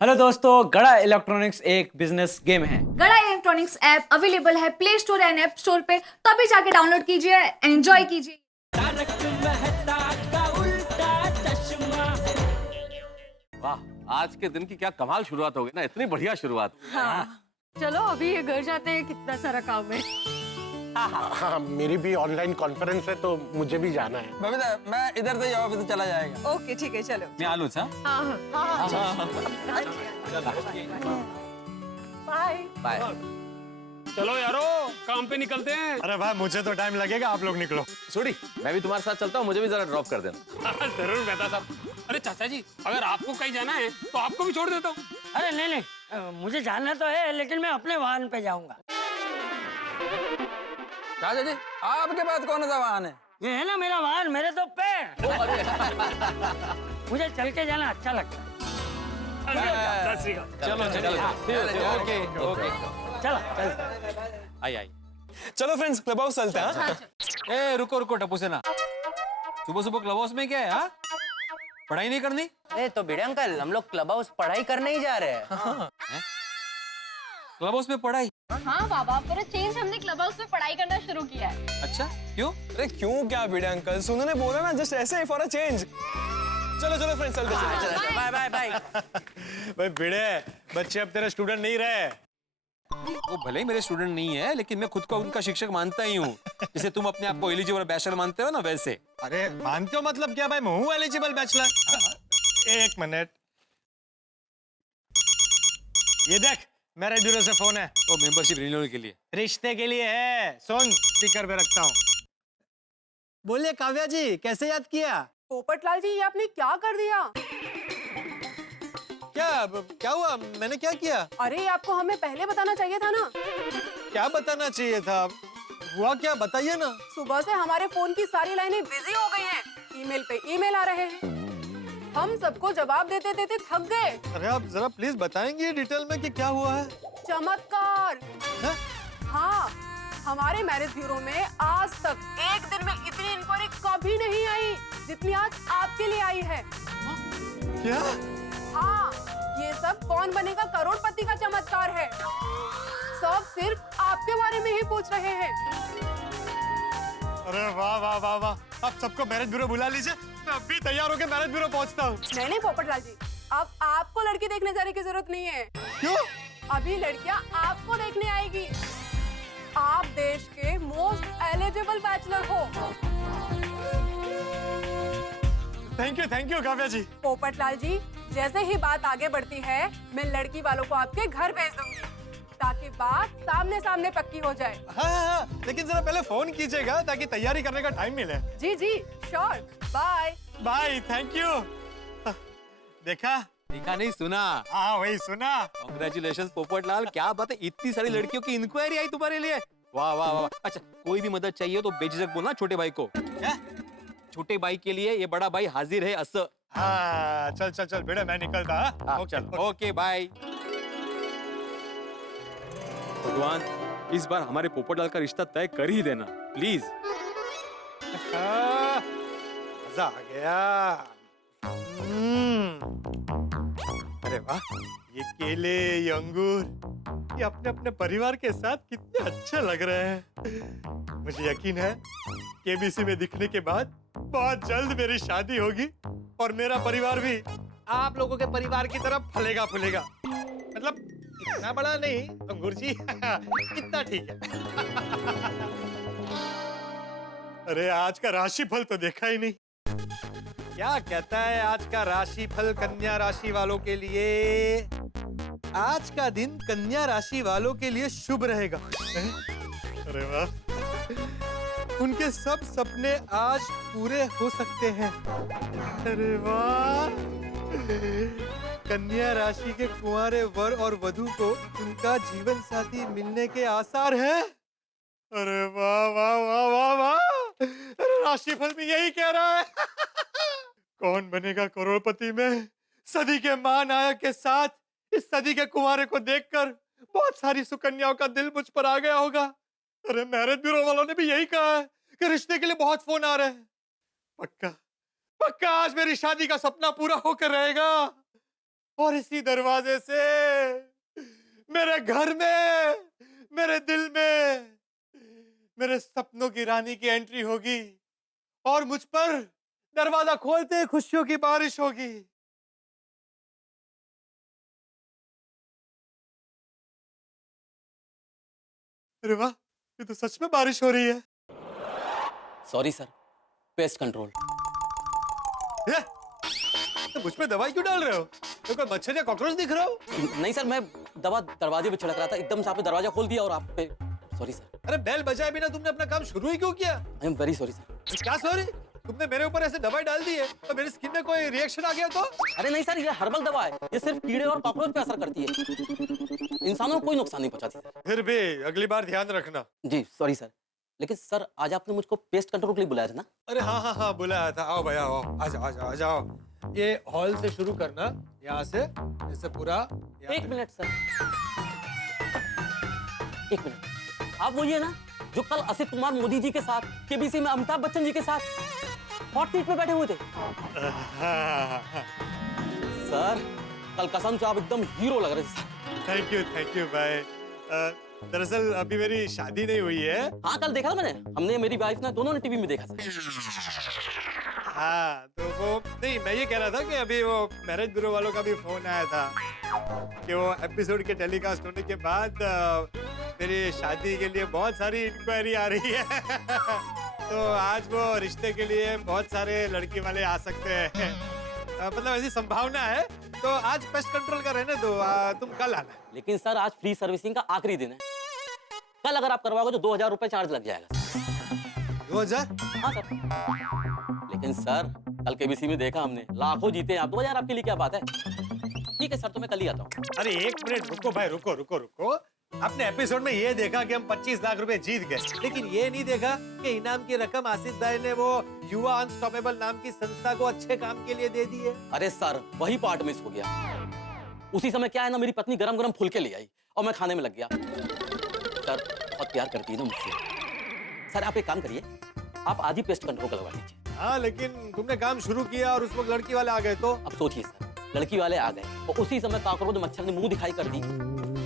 Hello दोस्तों, गड़ा electronics एक बिजनेस गेम है। गड़ा इलेक्ट्रॉनिक्स ऐप अवेलेबल है play store and app store पे, तो अभी जाके डाउनलोड कीजिए, एंजॉय कीजिए। वाह, आज के दिन की क्या कमाल शुरुआत हो गई ना, इतनी बढ़िया शुरुआत। हाँ। चलो अभी ये घर जाते हैं, कितना सारा काम है। हाँ, मेरी भी ऑनलाइन कॉन्फ्रेंस है तो मुझे भी जाना है। बबीता, मैं इधर से ऑफिस से चला जाएगा। ओके ठीक है, चलो। मैं आलू था। Bye bye. चलो यारो, काम पे निकलते हैं। अरे भाई, मुझे तो टाइम लगेगा, आप लोग निकलो। छोड़ी, मैं भी तुम्हारे साथ चलता हूँ, मुझे भी जरा ड्रॉप कर देना। जरूर बेटा साहब। अरे चाचा जी, अगर आपको कहीं जाना है तो आपको भी छोड़ देता हूँ। अरे नहीं नहीं, मुझे जाना तो है, लेकिन मैं अपने वाहन पे जाऊंगा। चाचा जी, आपके पास कौन सा वाहन है? ये है ना मेरा वाहन, मेरे तो पैर। मुझे चल के जाना अच्छा लगता है। सत श्री अकाल। चलो चलो, ओके ओके। चलो चल। आई। चलो फ्रेंड्स, क्लब हाउस चलते हैं। ए रुको रुको, टप्पू सेना, सुबह सुबह क्लब हाउस में क्या है? हाँ, पढ़ाई नहीं करनी? अरे तो भिड़े अंकल, हम लोग क्लब हाउस पढ़ाई करने ही जा रहे हैं। क्लब हाउस में पढ़ाई? हाँ बाबा, पर चेंज हमने क्लब हाउस में पढ़ाई करना शुरू किया है। अच्छा, क्यों? अरे क्यों क्या भिड़े अंकल, सुनने बोला ना, जस्ट ऐसे ही फॉर अ चेंज। चलो चलो फ्रेंड्स, चलते हैं। Bye bye bye. भाई भिड़े, बच्चे अब तेरे स्टूडेंट नहीं रहे। वो भले ही मेरे स्टूडेंट नहीं है, लेकिन मैं खुद को उनका शिक्षक मानता ही हूँ। जैसे तुम अपने आप को एलिजिबल बैचलर मानते हो ना, वैसे। अरे मानते हो मतलब क्या भाई, मैं हूँ एलिजिबल बैचलर। एक मिनट, ये देख, मेरे ब्यूरो से फोन है। वो मेंबरशिप रिन्यूअल के लिए। रिश्ते के लिए है, सुन, स्पीकर पे रखता हूँ। बोलिए काव्या जी, कैसे याद किया? पोपटलाल जी, ये आपने क्या कर दिया? क्या हुआ? मैंने क्या किया? अरे ये आपको हमें पहले बताना चाहिए था ना। क्या बताना चाहिए था? हुआ क्या, बताइए ना। सुबह से हमारे फोन की सारी लाइनें बिजी हो गई हैं। ईमेल पे ईमेल आ रहे हैं, हम सबको जवाब देते देते थक गए। अरे आप जरा प्लीज बताएंगे डिटेल में कि क्या हुआ है? चमत्कार। हैं? हाँ, हमारे मैरिज ब्यूरो में आज तक एक दिन में इतनी इंक्वायरी कभी नहीं आई जितनी आज आपके लिए आई है। क्या? हाँ, ये सब कौन बनेगा करोड़पति का चमत्कार है। सब सिर्फ आपके बारे में ही पूछ रहे हैं। अरे वाह वाह वाह वाह, आप सबको मैरिज ब्यूरो बुला लीजिए, मैं अभी तैयार होकर मैरिज ब्यूरो पहुंचता हूँ। नहीं पोपटलाल जी, अब आपको लड़की देखने जाने की जरूरत नहीं है। क्यों? अभी लड़कियां आपको देखने आएगी। आप देश के मोस्ट एलिजिबल बैचलर हो। थैंक यू काव्या जी। पोपटलाल जी, जैसे ही बात आगे बढ़ती है, मैं लड़की वालों को आपके घर भेज दूंगी, ताकि बात सामने सामने पक्की हो जाए। हाँ, लेकिन जरा पहले फोन कीजिएगा ताकि तैयारी करने का टाइम मिले। जी जी, sure. Bye bye, thank you. देखा नहीं, सुना। हाँ वही सुना। कांग्रेचुलेशंस पोपटलाल, क्या बात है, इतनी सारी लड़कियों की इंक्वायरी आई तुम्हारे लिए। वाह वाह वाह। अच्छा, कोई भी मदद चाहिए तो बेझिझक बोलना छोटे भाई को। क्या? छोटे भाई के लिए ये बड़ा भाई हाजिर है। हाँ, चल चल चल बेटा, मैं निकलता। हाँ, चल, ओके बाय। भगवान, इस बार हमारे पोपटलाल का रिश्ता तय कर ही देना प्लीज। मजा आ गया। अरे वाह, ये केले, ये अंगूर, ये अपने अपने परिवार के साथ कितने अच्छे लग रहे हैं। मुझे यकीन है केबीसी में दिखने के बाद बहुत जल्द मेरी शादी होगी और मेरा परिवार भी आप लोगों के परिवार की तरफ फलेगा फूलेगा। मतलब इतना बड़ा नहीं अंगूर जी, इतना ठीक है। अरे आज का राशिफल तो देखा ही नहीं। क्या कहता है आज का राशिफल कन्या राशि वालों के लिए? आज का दिन कन्या राशि वालों के लिए शुभ रहेगा। अरे वाह, उनके सब सपने आज पूरे हो सकते हैं। अरे वाह, कन्या राशि के कुंवारे वर और वधू को उनका जीवन साथी मिलने के आसार हैं। अरे वाह वाह वाह वाह वाह, अरे राशिफल भी यही कह रहा है। कौन बनेगा करोड़पति में? सदी के महानायक के साथ इस सदी के कुंवारे को देखकर बहुत सारी सुकन्याओं का दिल मुझ पर आ गया होगा। अरे मैरिज ब्यूरो वालों ने भी यही कहा है कि रिश्ते के लिए बहुत फोन आ रहे हैं। पक्का पक्का आज मेरी शादी का सपना पूरा होकर रहेगा। और इसी दरवाजे से मेरे घर में, मेरे दिल में, मेरे सपनों की रानी की एंट्री होगी और मुझ पर दरवाजा खोलते ही खुशियों की बारिश होगी। अरे वाह, ये तो सच में बारिश हो रही है। Sorry sir, pest control. ये, तो मुझ पे दवाई क्यों डाल रहे हो? तो कोई मच्छर या कॉकरोच दिख रहा हो? नहीं सर, मैं दवा दरवाजे पे छिड़क रहा था, एकदम से आपने दरवाजा खोल दिया और आप पे। Sorry sir. अरे बेल बजाए बिना तुमने अपना काम शुरू ही क्यों किया? I am very sorry sir. क्या सॉरी? तुमने मेरे ऊपर ऐसे दवाई डाल दी है तो मेरी स्किन में कोई रिएक्शन आ गया तो? अरे नहीं सर, ये हर्बल दवा है, ये सिर्फ कीड़े और कॉकरोच पे असर करती है, इंसानों को कोई नुकसान नहीं पहुंचाती। फिर भी अगली बार ध्यान रखना। जी सॉरी सर। लेकिन सर आज आपने मुझको पेस्ट कंट्रोल के लिए बुलाया था ना? अरे हाँ हाँ हाँ, बुलाया था। आओ भैया आओ, आ जाओ आ जाओ आ जाओ। ये हॉल से शुरू करना, यहाँ से ऐसे पूरा। एक मिनट सर, एक मिनट। आप वही है ना जो कल असित कुमार मोदी जी के साथ केबीसी में अमिताभ बच्चन जी के साथ हॉट सीट पे बैठे हुए थे? सर कल कसम से आप एकदम हीरो लग रहे थे सर। थैंक यू भाई। दरअसल अभी मेरी शादी नहीं हुई है। हाँ कल देखा था मैंने, हमने मेरी वाइफ ने दोनों ने टीवी में देखा सर। हाँ तो वो नहीं, मैं ये कह रहा था कि अभी वो मैरिज ब्यूरो वालों का भी फोन आया था कि वो एपिसोड के टेलीकास्ट होने के बाद मेरी शादी के लिए बहुत सारी इंक्वायरी आ रही है। तो आज वो रिश्ते के लिए बहुत सारे लड़की वाले आ सकते हैं। मतलब ऐसी संभावना है। तो आज पेस्ट कंट्रोल का रहने दो, तुम कल आना। लेकिन सर आज फ्री सर्विसिंग का आखिरी दिन है, कल अगर आप करवाओगे तो 2000 रुपए चार्ज लग जाएगा। 2000? हाँ सर। लेकिन सर कल केबीसी में देखा हमने, लाखों जीते हैं आप, 2000 आपके लिए क्या बात है? ठीक है सर, तो मैं कल ही आता हूँ। अरे एक मिनट रुको भाई, रुको रुको रुको। आपने एपिसोड में ये देखा कि हम 25 लाख रुपए जीत गए, लेकिन ये नहीं देखा कि इनाम की रकम आसिफ भाई ने वो युवा अनस्टॉपेबल नाम की संस्था को अच्छे काम के लिए दे दी है। अरे सर वही पार्ट मिस हो गया। उसी समय क्या है ना, मेरी पत्नी गरम गरम फुलके ले आई और मैं खाने में लग गया। सर बहुत प्यार करती है ना मुझसे। सर आप एक काम करिए, आप आधी पेस्ट कंट्रोल करवा लीजिए। हाँ लेकिन तुमने काम शुरू किया और उस वक्त लड़की वाले आ गए तो? अब सोचिए सर, लड़की वाले आ गए और उसी समय कॉकरोच मच्छर ने मुंह दिखाई कर दी,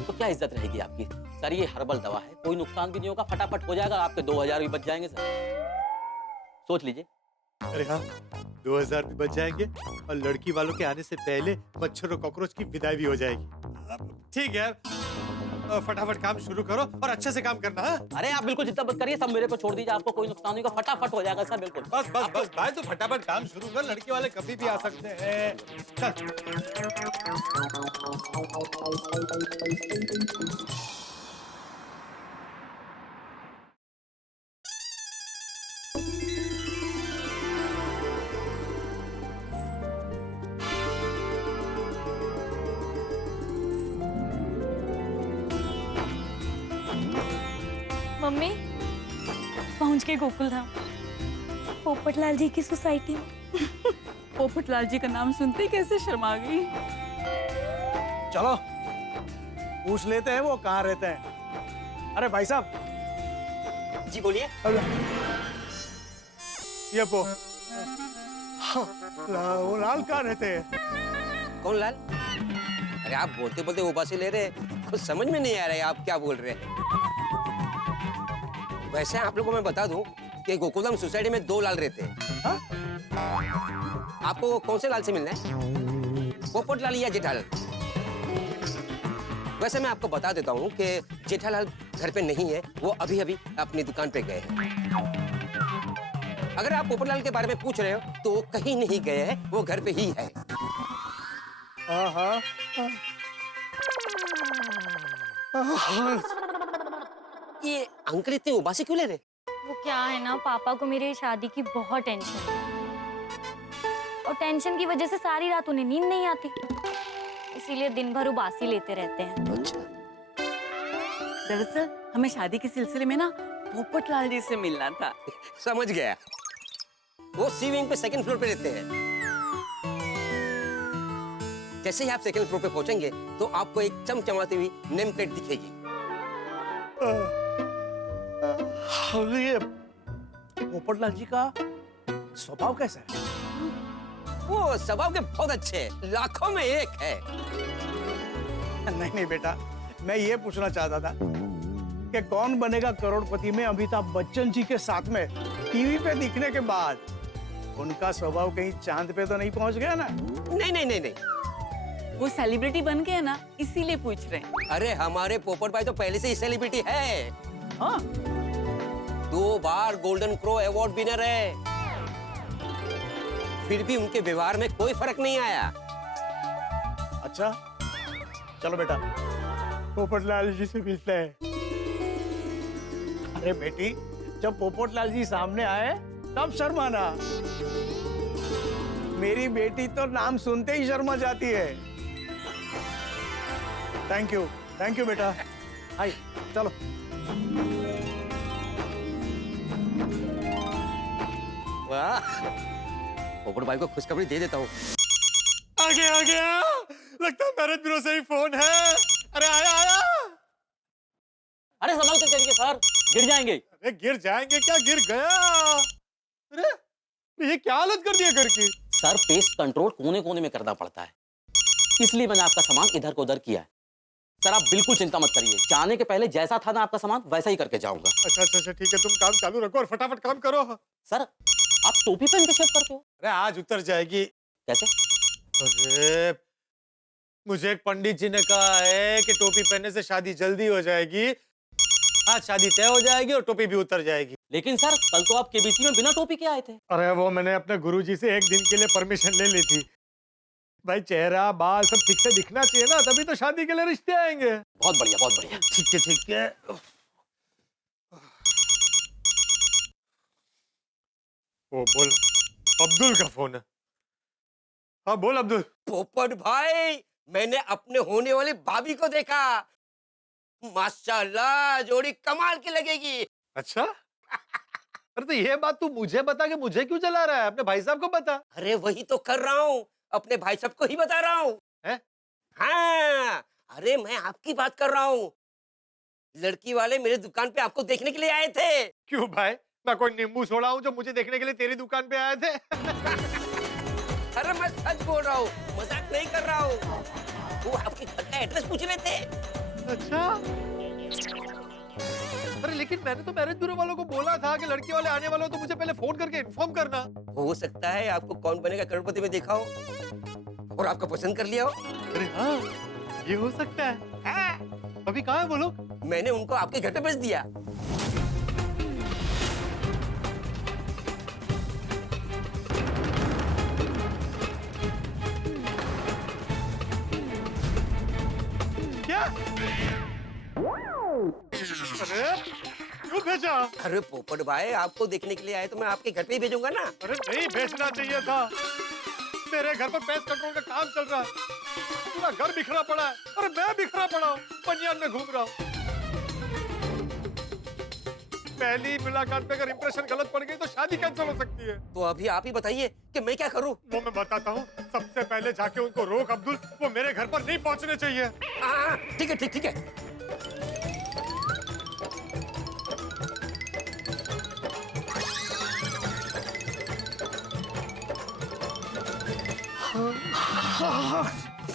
तो क्या इज्जत रहेगी आपकी? सर ये हर्बल दवा है, कोई नुकसान भी नहीं होगा, फटाफट हो जाएगा, आपके 2000 भी बच जाएंगे सर। सोच लीजिए। अरे हाँ, 2000 भी बच जाएंगे और लड़की वालों के आने से पहले मच्छर और कॉकरोच की विदाई भी हो जाएगी। ठीक है, फटाफट काम शुरू करो और अच्छे से काम करना। हाँ? अरे आप बिल्कुल चिंता मत करिए, सब मेरे पे छोड़ दीजिए, आपको कोई नुकसान नहीं होगा, फटाफट हो जाएगा सर। बिल्कुल बस बस बस भाई, तो फटाफट काम शुरू कर, लड़की वाले कभी भी आ सकते हैं। चल। मम्मी पहुंच के गोकुल धाम, पोपटलाल जी की सोसाइटी में। पोपटलाल जी का नाम सुनते ही कैसे शर्मा गई। चलो पूछ लेते हैं वो कहाँ रहते हैं। अरे भाई साहब। जी बोलिए। ये वो लाल कहाँ रहते हैं? कौन लाल? अरे आप बोलते बोलते उबासी ले रहे, कुछ समझ में नहीं आ रहा है आप क्या बोल रहे हैं। वैसे आप लोगों को मैं बता दूं कि गोकुलधाम सोसाइटी में 2 लाल रहते हैं। हाँ? आपको कौन से लाल से मिलना है, पोपटलाल या जेठालाल? वैसे मैं आपको बता देता हूँ कि जेठालाल घर पे नहीं है, वो अभी अभी अपनी दुकान पे गए हैं। अगर आप पोपटलाल के बारे में पूछ रहे हो तो वो कहीं नहीं गए हैं, वो घर पे ही है। ये अंकल इतने उबासी क्यों ले रहे? वो क्या है ना, पापा को मेरी शादी की बहुत टेंशन है और टेंशन की वजह से सारी रात उन्हें नींद नहीं आती, इसीलिए दिन भर उबासी लेते रहते हैं। दरअसल हमें शादी के सिलसिले में ना पोपटलाल जी से मिलना था। समझ गया, वो सी विंग पे 2nd फ्लोर पे रहते हैं। जैसे ही आप 2nd फ्लोर पे पहुंचेंगे तो आपको एक चमचमाती हुई नेम प्लेट दिखेगी। ये पोपटलाल जी का स्वभाव कैसा है? वो स्वभाव के बहुत अच्छे हैं, लाखों में एक है। नहीं नहीं बेटा, मैं ये पूछना चाहता था कि कौन बनेगा करोड़पति में अमिताभ बच्चन जी के साथ में टीवी पे दिखने के बाद उनका स्वभाव कहीं चांद पे तो नहीं पहुंच गया ना? नहीं नहीं नहीं नहीं, वो सेलिब्रिटी बन गए ना, इसीलिए पूछ रहे हैं। अरे हमारे पोपट भाई तो पहले से ही सेलिब्रिटी है। हाँ 2 बार गोल्डन क्रो अवार्ड विनर है, फिर भी उनके व्यवहार में कोई फर्क नहीं आया। अच्छा चलो बेटा, पोपटलाल जी से मिलते हैं। अरे बेटी, जब पोपटलाल जी सामने आए तब शर्माना। मेरी बेटी तो नाम सुनते ही शर्मा जाती है। थैंक यू बेटा। आई चलो। वाह, पोपट भाई को खुशखबरी दे देता हूँ। आ गया लगता है मैरिज ब्यूरो से ही फोन है। अरे आया आया। अरे संभाल कर चलिए सर, गिर जाएंगे। अरे गिर जाएंगे क्या, गिर गया। अरे ये क्या हालत कर दिया घर की। सर पेस्ट कंट्रोल कोने कोने में करना पड़ता है, इसलिए मैंने आपका सामान इधर को उधर किया है। सर आप बिल्कुल चिंता मत करिए, जाने के पहले जैसा था ना आपका सामान वैसा ही करके जाऊंगा। अच्छा ठीक है, तुम काम चालू रखो और फटाफट काम करो। सर आप टोपी पहन के शेव करते हो? अरे आज उतर जाएगी। कैसे? अरे मुझे एक पंडित जी ने कहा है कि टोपी पहनने से शादी जल्दी हो जाएगी। आज शादी तय हो जाएगी और टोपी भी उतर जाएगी। लेकिन सर कल तो आप केबीसी में बिना टोपी के आए थे। अरे वो मैंने अपने गुरुजी से एक दिन के लिए परमिशन ले ली थी। भाई चेहरा बाल सब ठीक से दिखना चाहिए ना, तभी तो शादी के लिए रिश्ते आएंगे। बहुत बढ़िया बहुत बढ़िया। ठीक है। वो बोल, अब्दुल का फोन है। हाँ बोल अब्दुल। पोपट भाई, मैंने अपने होने वाली भाभी को देखा। माशाल्लाह, जोड़ी कमाल की लगेगी। अच्छा अरे तो ये बात तू मुझे बता के मुझे क्यों जला रहा है, अपने भाई साहब को बता। अरे वही तो कर रहा हूँ, अपने भाई साहब को ही बता रहा हूँ। हाँ, अरे मैं आपकी बात कर रहा हूँ। लड़की वाले मेरे दुकान पे आपको देखने के लिए आए थे। क्यों भाई, मैं कोई नींबू सोडा हूँ जो मुझे देखने के लिए तेरी दुकान पे आए थे? अरे मैं सच बोल रहा हूँ, मजाक नहीं कर रहा हूँ। वो आपके घर का एड्रेस पूछ रहे थे। अच्छा, अरे लेकिन मैंने तो मैरिज ब्यूरो वालों को बोला था कि लड़की वाले आने वाले हो तो मुझे पहले फोन करके इन्फॉर्म करना। हो सकता है आपको कौन बनेगा करोड़पति में देखा हो और आपका पसंद कर लिया हो। अरे हाँ, ये हो सकता है। हाँ। अभी कहाँ है वो लोग? मैंने उनको आपके घर पे भेज दिया। क्या? अरे क्यों भेजा? अरे पोपट भाई, आपको देखने के लिए आए तो मैं आपके घर पे ही भेजूंगा ना। अरे नहीं भेजना चाहिए था। मेरे घर पर पेस्ट कंट्रोल का काम चल रहा है, पूरा घर बिखरा पड़ा है। अरे मैं बिखरा पड़ा हूँ, बनियान में घूम रहा हूँ। पहली मुलाकात में अगर इंप्रेशन गलत पड़ गई तो शादी कैंसिल हो सकती है। तो अभी आप ही बताइए कि मैं क्या करूं? वो मैं बताता हूँ। सबसे पहले जाके उनको रोक अब्दुल, वो मेरे घर पर नहीं पहुँचने चाहिए। ठीक है ठीक है।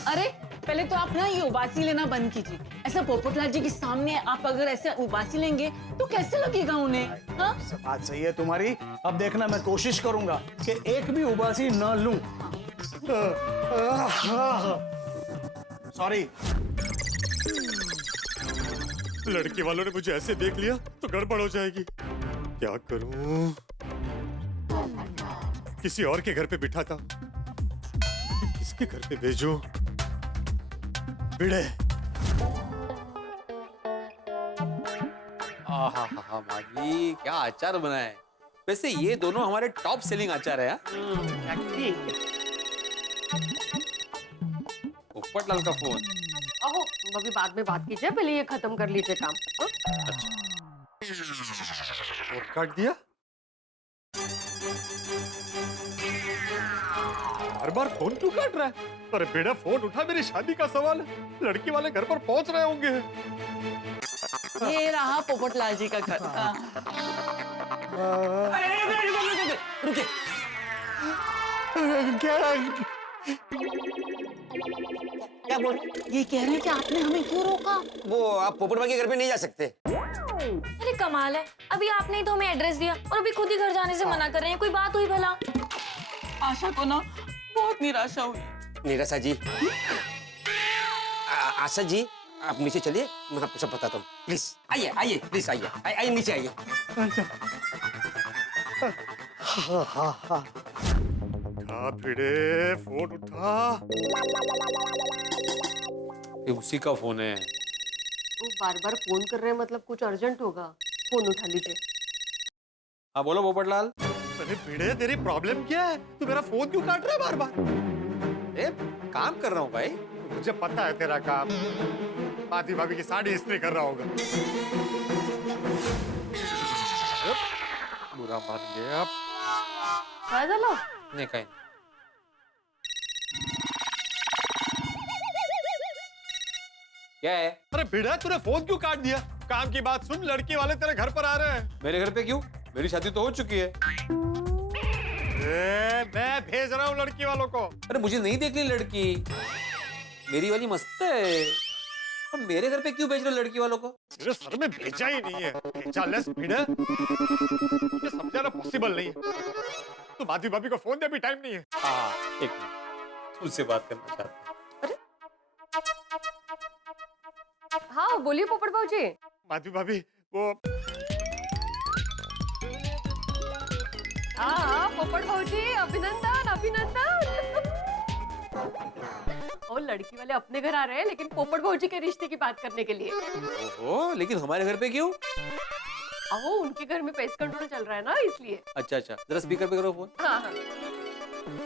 अरे पहले तो आप ना ये उबासी लेना बंद कीजिए। ऐसा पोपटलाल जी के सामने आप अगर ऐसे उबासी लेंगे तो कैसे लगेगा उन्हें? हाँ? बात सही है तुम्हारी। अब देखना, मैं कोशिश करूंगा कि एक भी उबासी न लूं। सॉरी। लड़के वालों ने मुझे ऐसे देख लिया तो गड़बड़ हो जाएगी। क्या करूं? किसी और के घर पे बिठा था, किसके घर पे भेजूं? भिड़े। आहा माजी, क्या अचार बना है। वैसे ये दोनों हमारे टॉप सेलिंग अचार है। पोपटलाल का फोन। अहो, तुम अभी बाद में बात कीजिए, पहले ये खत्म कर लीजिए काम। और काट दिया। हर बार फोन क्यों काट रहा है? अरे बेटा फोन उठा, मेरी शादी का सवाल है। लड़की वाले घर पर पहुंच रहे होंगे। ये रहा पोपटलाल जी का घर। रुके। क्या बोल रहे? ये कह रहे हैं कि आपने हमें क्यों रोका? वो आप पोपट भाई के घर पे नहीं जा सकते। अरे कमाल है, अभी आपने ही तो हमें एड्रेस दिया और अभी खुद ही घर जाने से मना कर रहे हैं। कोई बात हुई भला? आशा को ना बहुत निराशा हुई। निराशा जी, आशा जी, आप नीचे चलिए, मैं आपको सब बताता हूँ। प्लीज आइए, आइए, प्लीज आइए, आइए नीचे आइए। उठा भिड़े, फोन उठा। ये उसी का फोन है। वो बार-बार फोन कर रहे हैं, मतलब कुछ अर्जेंट होगा। फोन उठा लीजिए। हाँ बोलो पोपटलाल। अरे भिड़े, तेरी प्रॉब्लम क्या है? तू मेरा फोन क्यों काट रहा है बार बार? ए, काम कर रहा हूँ भाई। मुझे पता है तेरा काम। माधी भाभी की साड़ी इस्त्री कर रहा होगा। बुरा मान गया आप। काय झालं? नहीं कहीं। क्या है? अरे भिड़ा, तूने फोन क्यों काट दिया? काम की बात सुन, लड़की वाले तेरे घर पर आ रहे हैं। मेरे घर पे क्यों? मेरी शादी तो हो चुकी है। मैं भेज रहा हूँ लड़की वालों को। अरे मुझे नहीं देखनी लड़की, मेरी वाली मस्त है। अब मेरे घर पे क्यों भेज रहे हो लड़की वालों को? मेरे सर में भेजा ही नहीं है। भेजा लेस भिड़ा, ये समझाना पॉसिबल नहीं है। तू माधी भाभी को फोन दे, अभी टाइम नहीं है। हाँ, एक मिनट, तुझसे बात करना चाहता हूँ। हाँ बोलिए पोपट भाऊजी। माधी भाभी, वो हाँ पोपट भाऊजी, अभिनंदन अभिनंदन। और लड़की वाले अपने घर आ रहे हैं, लेकिन पोपट भाऊजी के रिश्ते की बात करने के लिए। ओहो, लेकिन हमारे घर पे क्यों? अहो, उनके घर में पेस्ट कंट्रोल चल रहा है ना, इसलिए। अच्छा अच्छा, जरा स्पीकर पे करो फोन। हाँ हाँ।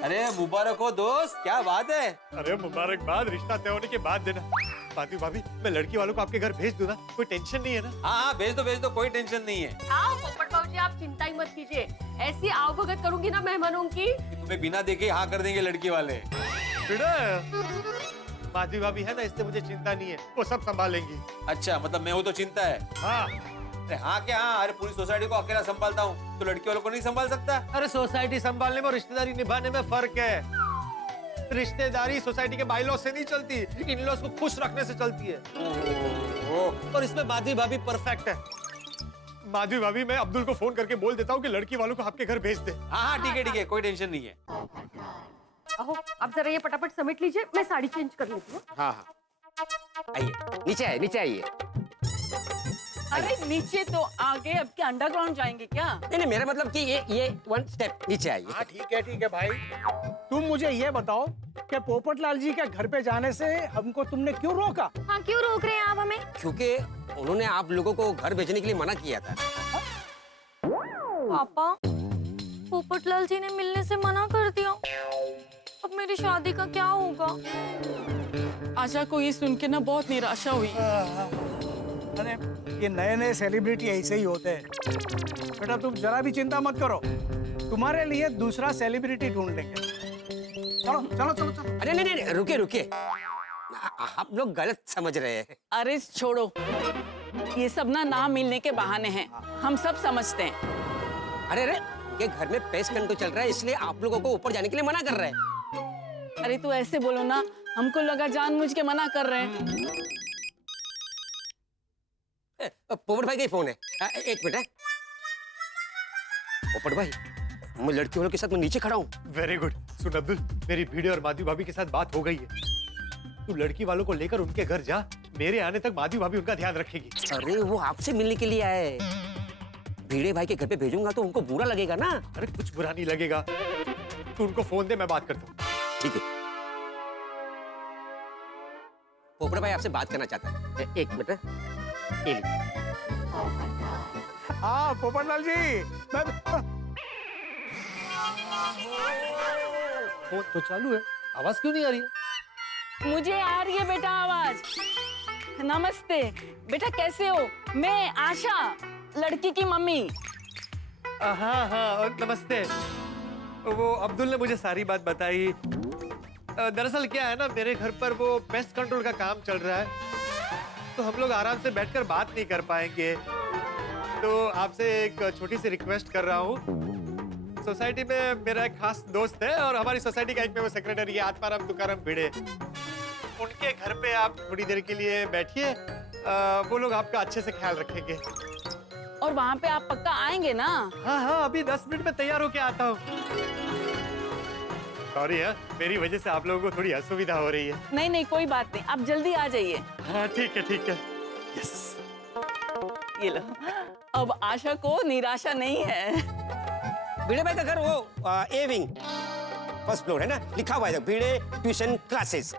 अरे मुबारक हो दोस्त, क्या बात है? अरे मुबारकबाद, रिश्ता तय होने के बाद देना। माधी भाभी, मैं लड़की वालों को आपके घर भेज दूं ना? कोई टेंशन नहीं है ना? हाँ हाँ, भेज दो, कोई टेंशन नहीं है। हाँ पोपट भाऊजी, आप चिंता ही मत कीजिए। ऐसी आवभगत करूंगी ना मेहमानों की। तुम्हें बिना देखे हाँ कर देंगे लड़की वाले। माधी भाभी है ना, इससे मुझे चिंता नहीं है, वो सब संभालेंगी। अच्छा, मतलब मैं हूँ तो चिंता है? हाँ। अरे हाँ क्या हाँ? अरे पूरी सोसाइटी को अकेला संभालता हूँ, तो लड़की वालों को नहीं संभाल सकता? अरे सोसाइटी संभालने में और रिश्तेदारी निभाने में फर्क है। रिश्तेदारी सोसाइटी के बाई लॉज से नहीं चलती, इन लॉज को खुश रखने से चलती है। और इसमें माधी भाभी परफेक्ट है। माधी भाभी, मैं अब्दुल को फोन करके बोल देता हूँ कि लड़की वालों को आपके घर भेज दे। हाँ हाँ ठीक है, कोई टेंशन नहीं है। अहो, आप जरा ये फटाफट समेट लीजिए, मैं साड़ी चेंज कर लेती हूँ। हाँ हाँ, आइए, नीचे आइए, नीचे आइए। अरे नीचे तो आगे, अब क्या अंडरग्राउंड जाएंगे क्या? नहीं, मेरा मतलब कि ये वन स्टेप नीचे आइए। हाँ ठीक है भाई। तुम मुझे ये बताओ कि पोपटलाल जी के घर पे जाने से हमको तुमने क्यों रोका? हाँ, क्यों रोक रहे हैं आप हमें? क्योंकि उन्होंने आप लोगों को घर भेजने के लिए मना किया था। पापा, पोपटलाल जी ने मिलने से मना कर दिया। अब मेरी शादी का क्या होगा? आशा को ये सुन के ना बहुत निराशा हुई। अरे ये नए सेलिब्रिटी ऐसे ही होते हैं। बेटा तुम जरा भी चिंता मत करो, तुम्हारे लिए दूसरा सेलिब्रिटी ढूंढ लेंगे। चलो। अरे नहीं, रुकिए। आप लोग गलत समझ रहे हैं। अरे छोड़ो, ये सब ना मिलने के बहाने हैं, हम सब समझते हैं। अरे ये घर में पेस्ट कंट्रोल चल रहा है, इसलिए आप लोगों को ऊपर जाने के लिए मना कर रहे हैं। अरे तू ऐसे बोलो ना, हमको लगा जानबूझ के मना कर रहे हैं। पोपट भाई का ही फोन है। एक मिनट। पोपट भाई, मैं लड़की वालों के साथ मैं नीचे खड़ा हूँ। Very good. सुन अब्दुल, मेरी भिड़े और माधी भाभी के साथ बात हो गई है। तू लड़की वालों को लेकर उनके घर जा, मेरे आने तक माधी भाभी उनका ध्यान रखेगी। अरे वो आपसे मिलने के लिए आए। भिड़े भाई के घर पे भेजूंगा तो उनको बुरा लगेगा ना। अरे कुछ बुरा नहीं लगेगा, तू उनको फोन दे, मैं बात करता हूँ। ठीक है। पोपट भाई आपसे बात करना चाहता है। एक मिनट। हाँ पोपटलाल जी, मैं फोन तो चालू है, आवाज क्यों नहीं आ रही है? मुझे आ रही है बेटा आवाज। नमस्ते बेटा, कैसे हो? मैं आशा, लड़की की मम्मी। हाँ, नमस्ते। वो अब्दुल ने मुझे सारी बात बताई। दरअसल क्या है ना, मेरे घर पर वो पेस्ट कंट्रोल का काम चल रहा है, तो हम लोग आराम से बैठकर बात नहीं कर पाएंगे। तो आपसे एक छोटी सी रिक्वेस्ट कर रहा हूँ सोसाइटी में मेरा एक खास दोस्त है और हमारी सोसाइटी का एक में वो सेक्रेटरी है आत्माराम तुकाराम भिड़े। उनके घर पे आप थोड़ी देर के लिए बैठिए, वो लोग आपका अच्छे से ख्याल रखेंगे। और वहाँ पे आप पक्का आएंगे ना? हाँ हाँ, अभी 10 मिनट में तैयार होके आता हूँ। सॉरी है, मेरी वजह से आप लोगों को थोड़ी असुविधा हो रही है। नहीं नहीं, कोई बात नहीं, आप जल्दी आ जाइए। हाँ ठीक है ठीक है। यस। ये लो, अब आशा को निराशा नहीं है। भिड़े भाई का घर वो ए विंग फर्स्ट फ्लोर है ना, लिखा हुआ है भिड़े ट्यूशन क्लासेस।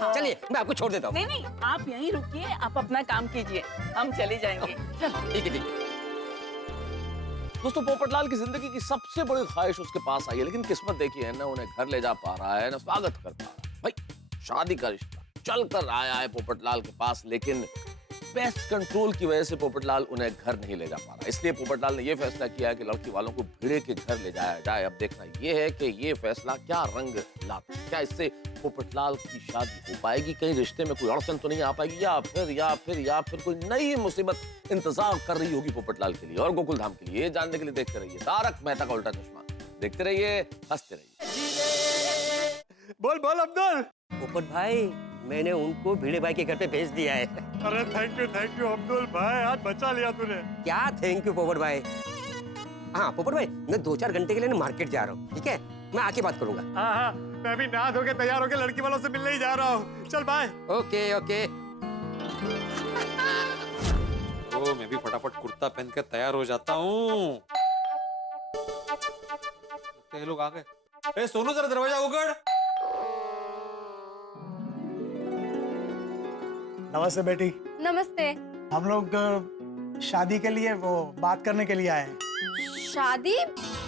चलिए मैं आपको छोड़ देता हूँ। नहीं नहीं, आप यहीं रुकिए, आप अपना काम कीजिए, हम चले जाएंगे। ठीक है ठीक है। दोस्तों, पोपटलाल की जिंदगी की सबसे बड़ी ख्वाहिश उसके पास आई है, लेकिन किस्मत देखी है ना, उन्हें घर ले जा पा रहा है ना स्वागत कर पा रहा है। भाई शादी का रिश्ता चल कर आया है पोपटलाल के पास, लेकिन पेस्ट कंट्रोल की वजह से पोपटलाल उन्हें घर नहीं ले जा पा रहा। इसलिए पोपटलाल ने यह फैसला किया है कि लड़की वालों को भिड़े के घर ले जाया जाए। अब देखना यह है कि ये फैसला क्या रंग लाता है। क्या इससे पोपटलाल की शादी हो पाएगी, कहीं रिश्ते में कोई अड़चन तो नहीं आ पाएगी, या फिर कोई नई मुसीबत इंतजार कर रही होगी पोपटलाल के लिए और गोकुल धाम के लिए। ये जानने के लिए देखते रहिए तारक मेहता का उल्टा चश्मा। देखते रहिए, हंसते रहिए। बोल बोल अब्दुल। पोपट भाई, मैंने उनको भिड़े भाई के घर पे भेज दिया है। अरे थैंक यू अब्दुल भाई, आज बचा लिया तूने। क्या थैंक यू पोपट भाई। हाँ पोपट भाई, मैं 2-4 घंटे के लिए ना मार्केट जा रहा हूँ, ठीक है? मैं आके बात करूंगा। हाँ हाँ, मैं भी नहा धो के तैयार होके लड़की वालों से मिलने ही जा रहा हूँ। चल बाय। Okay okay. ओ, मैं भी फटाफट कुर्ता पहन के तैयार हो जाता हूँ। ये लोग आ गए। सोनू जरा दरवाजा उगड़। नमस्ते बेटी। नमस्ते। हम लोग शादी के लिए वो बात करने के लिए आए हैं। शादी?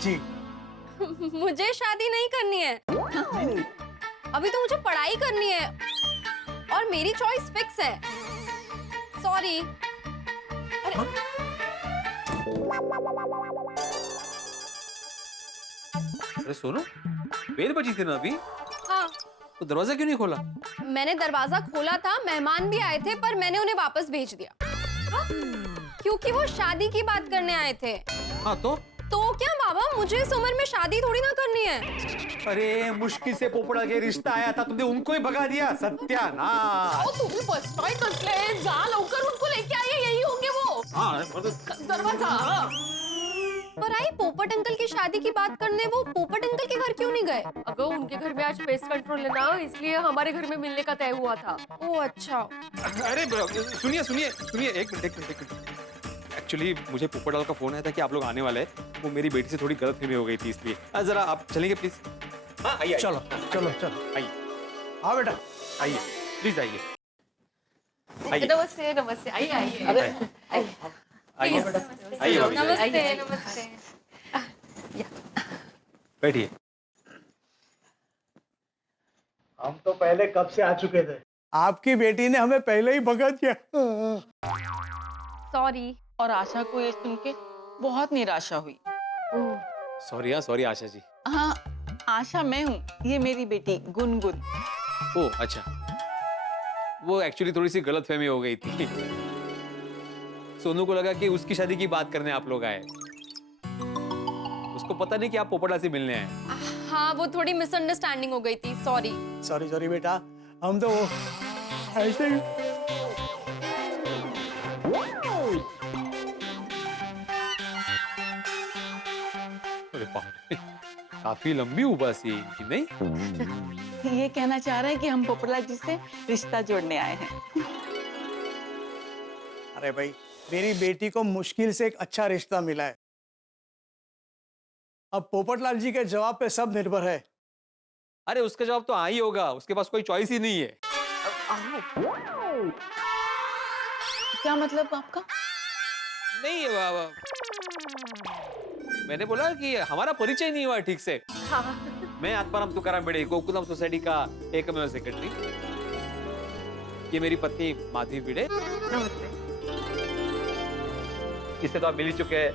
जी। मुझे शादी नहीं करनी है। अभी तो मुझे पढ़ाई करनी है और मेरी चॉइस फिक्स है। सॉरी। अरे सोनू, बेल बजी थी ना अभी, हाँ, तो दरवाजा क्यों नहीं खोला? मैंने दरवाजा खोला था, मेहमान भी आए थे, पर मैंने उन्हें वापस भेज दिया। क्योंकि वो शादी की बात करने आए थे। हाँ तो क्या बाबा, मुझे इस उम्र में शादी थोड़ी ना करनी है। अरे मुश्किल से पोपड़ा के रिश्ता आया था, तुमने उनको ही भगा दिया। सत्यानाश। तुम्ही बसताय कसले, जा लवकर उनको लेके आइए, यही होंगे वो। दरवाजा। पर आई पोपट अंकल की शादी की बात करने वो पोपट अंकल के घर क्यों नहीं गए? अगो, उनके घर में आज पेस्ट कंट्रोल है ना, इसलिए हमारे घर में मिलने का तय हुआ था। ओह अच्छा। अरे सुनिए सुनिए सुनिए, एक मिनट। एक्चुअली मुझे पोपटलाल का फोन आया था कि आप लोग आने वाले हैं। वो मेरी बेटी से थोड़ी गलतफहमी हो गई थी, इसलिए जरा आप चलेंगे प्लीज। हाँ आइए। चलो चलो चलो, आइए। हाँ बेटा आइए प्लीज, आइए आइए नमस्ते नमस्ते, आइए आइए। आइए आइए। नमस्ते नमस्ते। बैठिए। हम तो पहले कब से आ चुके थे, आपकी बेटी ने हमें पहले ही भगा दिया। सॉरी। और आशा को ये सुन के बहुत निराशा हुई। सॉरी आशा जी। हाँ, आशा मैं हूँ, ये मेरी बेटी गुनगुन। ओह अच्छा, वो एक्चुअली थोड़ी सी गलतफहमी हो गई थी। सोनू को लगा कि उसकी शादी की बात करने आप लोग आए, उसको पता नहीं कि आप पोपटलाल से मिलने आए। हाँ, वो थोड़ी मिसअंडरस्टैंडिंग हो गई थी। सॉरी। सॉरी बेटा, हम तो ऐसे ही। अरे बाप रे, काफी लंबी उबासी थी नहीं? ये कहना चाह रहा है कि हम पोपटलाल जी से रिश्ता जोड़ने आए हैं। अरे भाई, मेरी बेटी को मुश्किल से एक अच्छा रिश्ता मिला है। अब पोपटलाल जी के जवाब पे सब निर्भर है। अरे उसका जवाब तो आ ही होगा, उसके पास कोई चॉइस ही नहीं है। क्या मतलब आपका? नहीं, मैंने बोला कि हमारा परिचय नहीं हुआ ठीक से। मैं आत्माराम तुकाराम भिड़े, गोकुलधाम सोसाइटी का एकमेव सेक्रेटरी। ये मेरी पत्नी माधवी भिड़े। नमस्ते। इससे तो आप मिल ही चुके हैं,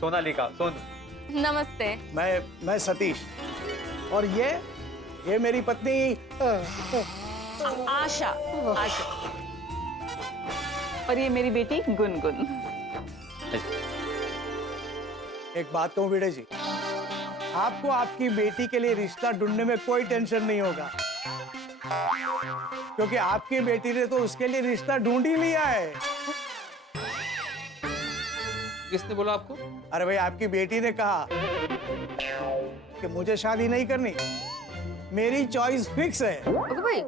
सोनालिका, सोनू। नमस्ते। मैं सतीश, और ये मेरी पत्नी आशा। आशा। और ये मेरी बेटी गुनगुन। एक बात कहूं भिड़े जी, आपको आपकी बेटी के लिए रिश्ता ढूंढने में कोई टेंशन नहीं होगा, क्योंकि आपकी बेटी ने तो उसके लिए रिश्ता ढूंढ ही लिया है। किसने बोला आपको? अरे भाई, आपकी बेटी ने कहा कि मुझे शादी नहीं करनी, मेरी चॉइस फिक्स है। भाई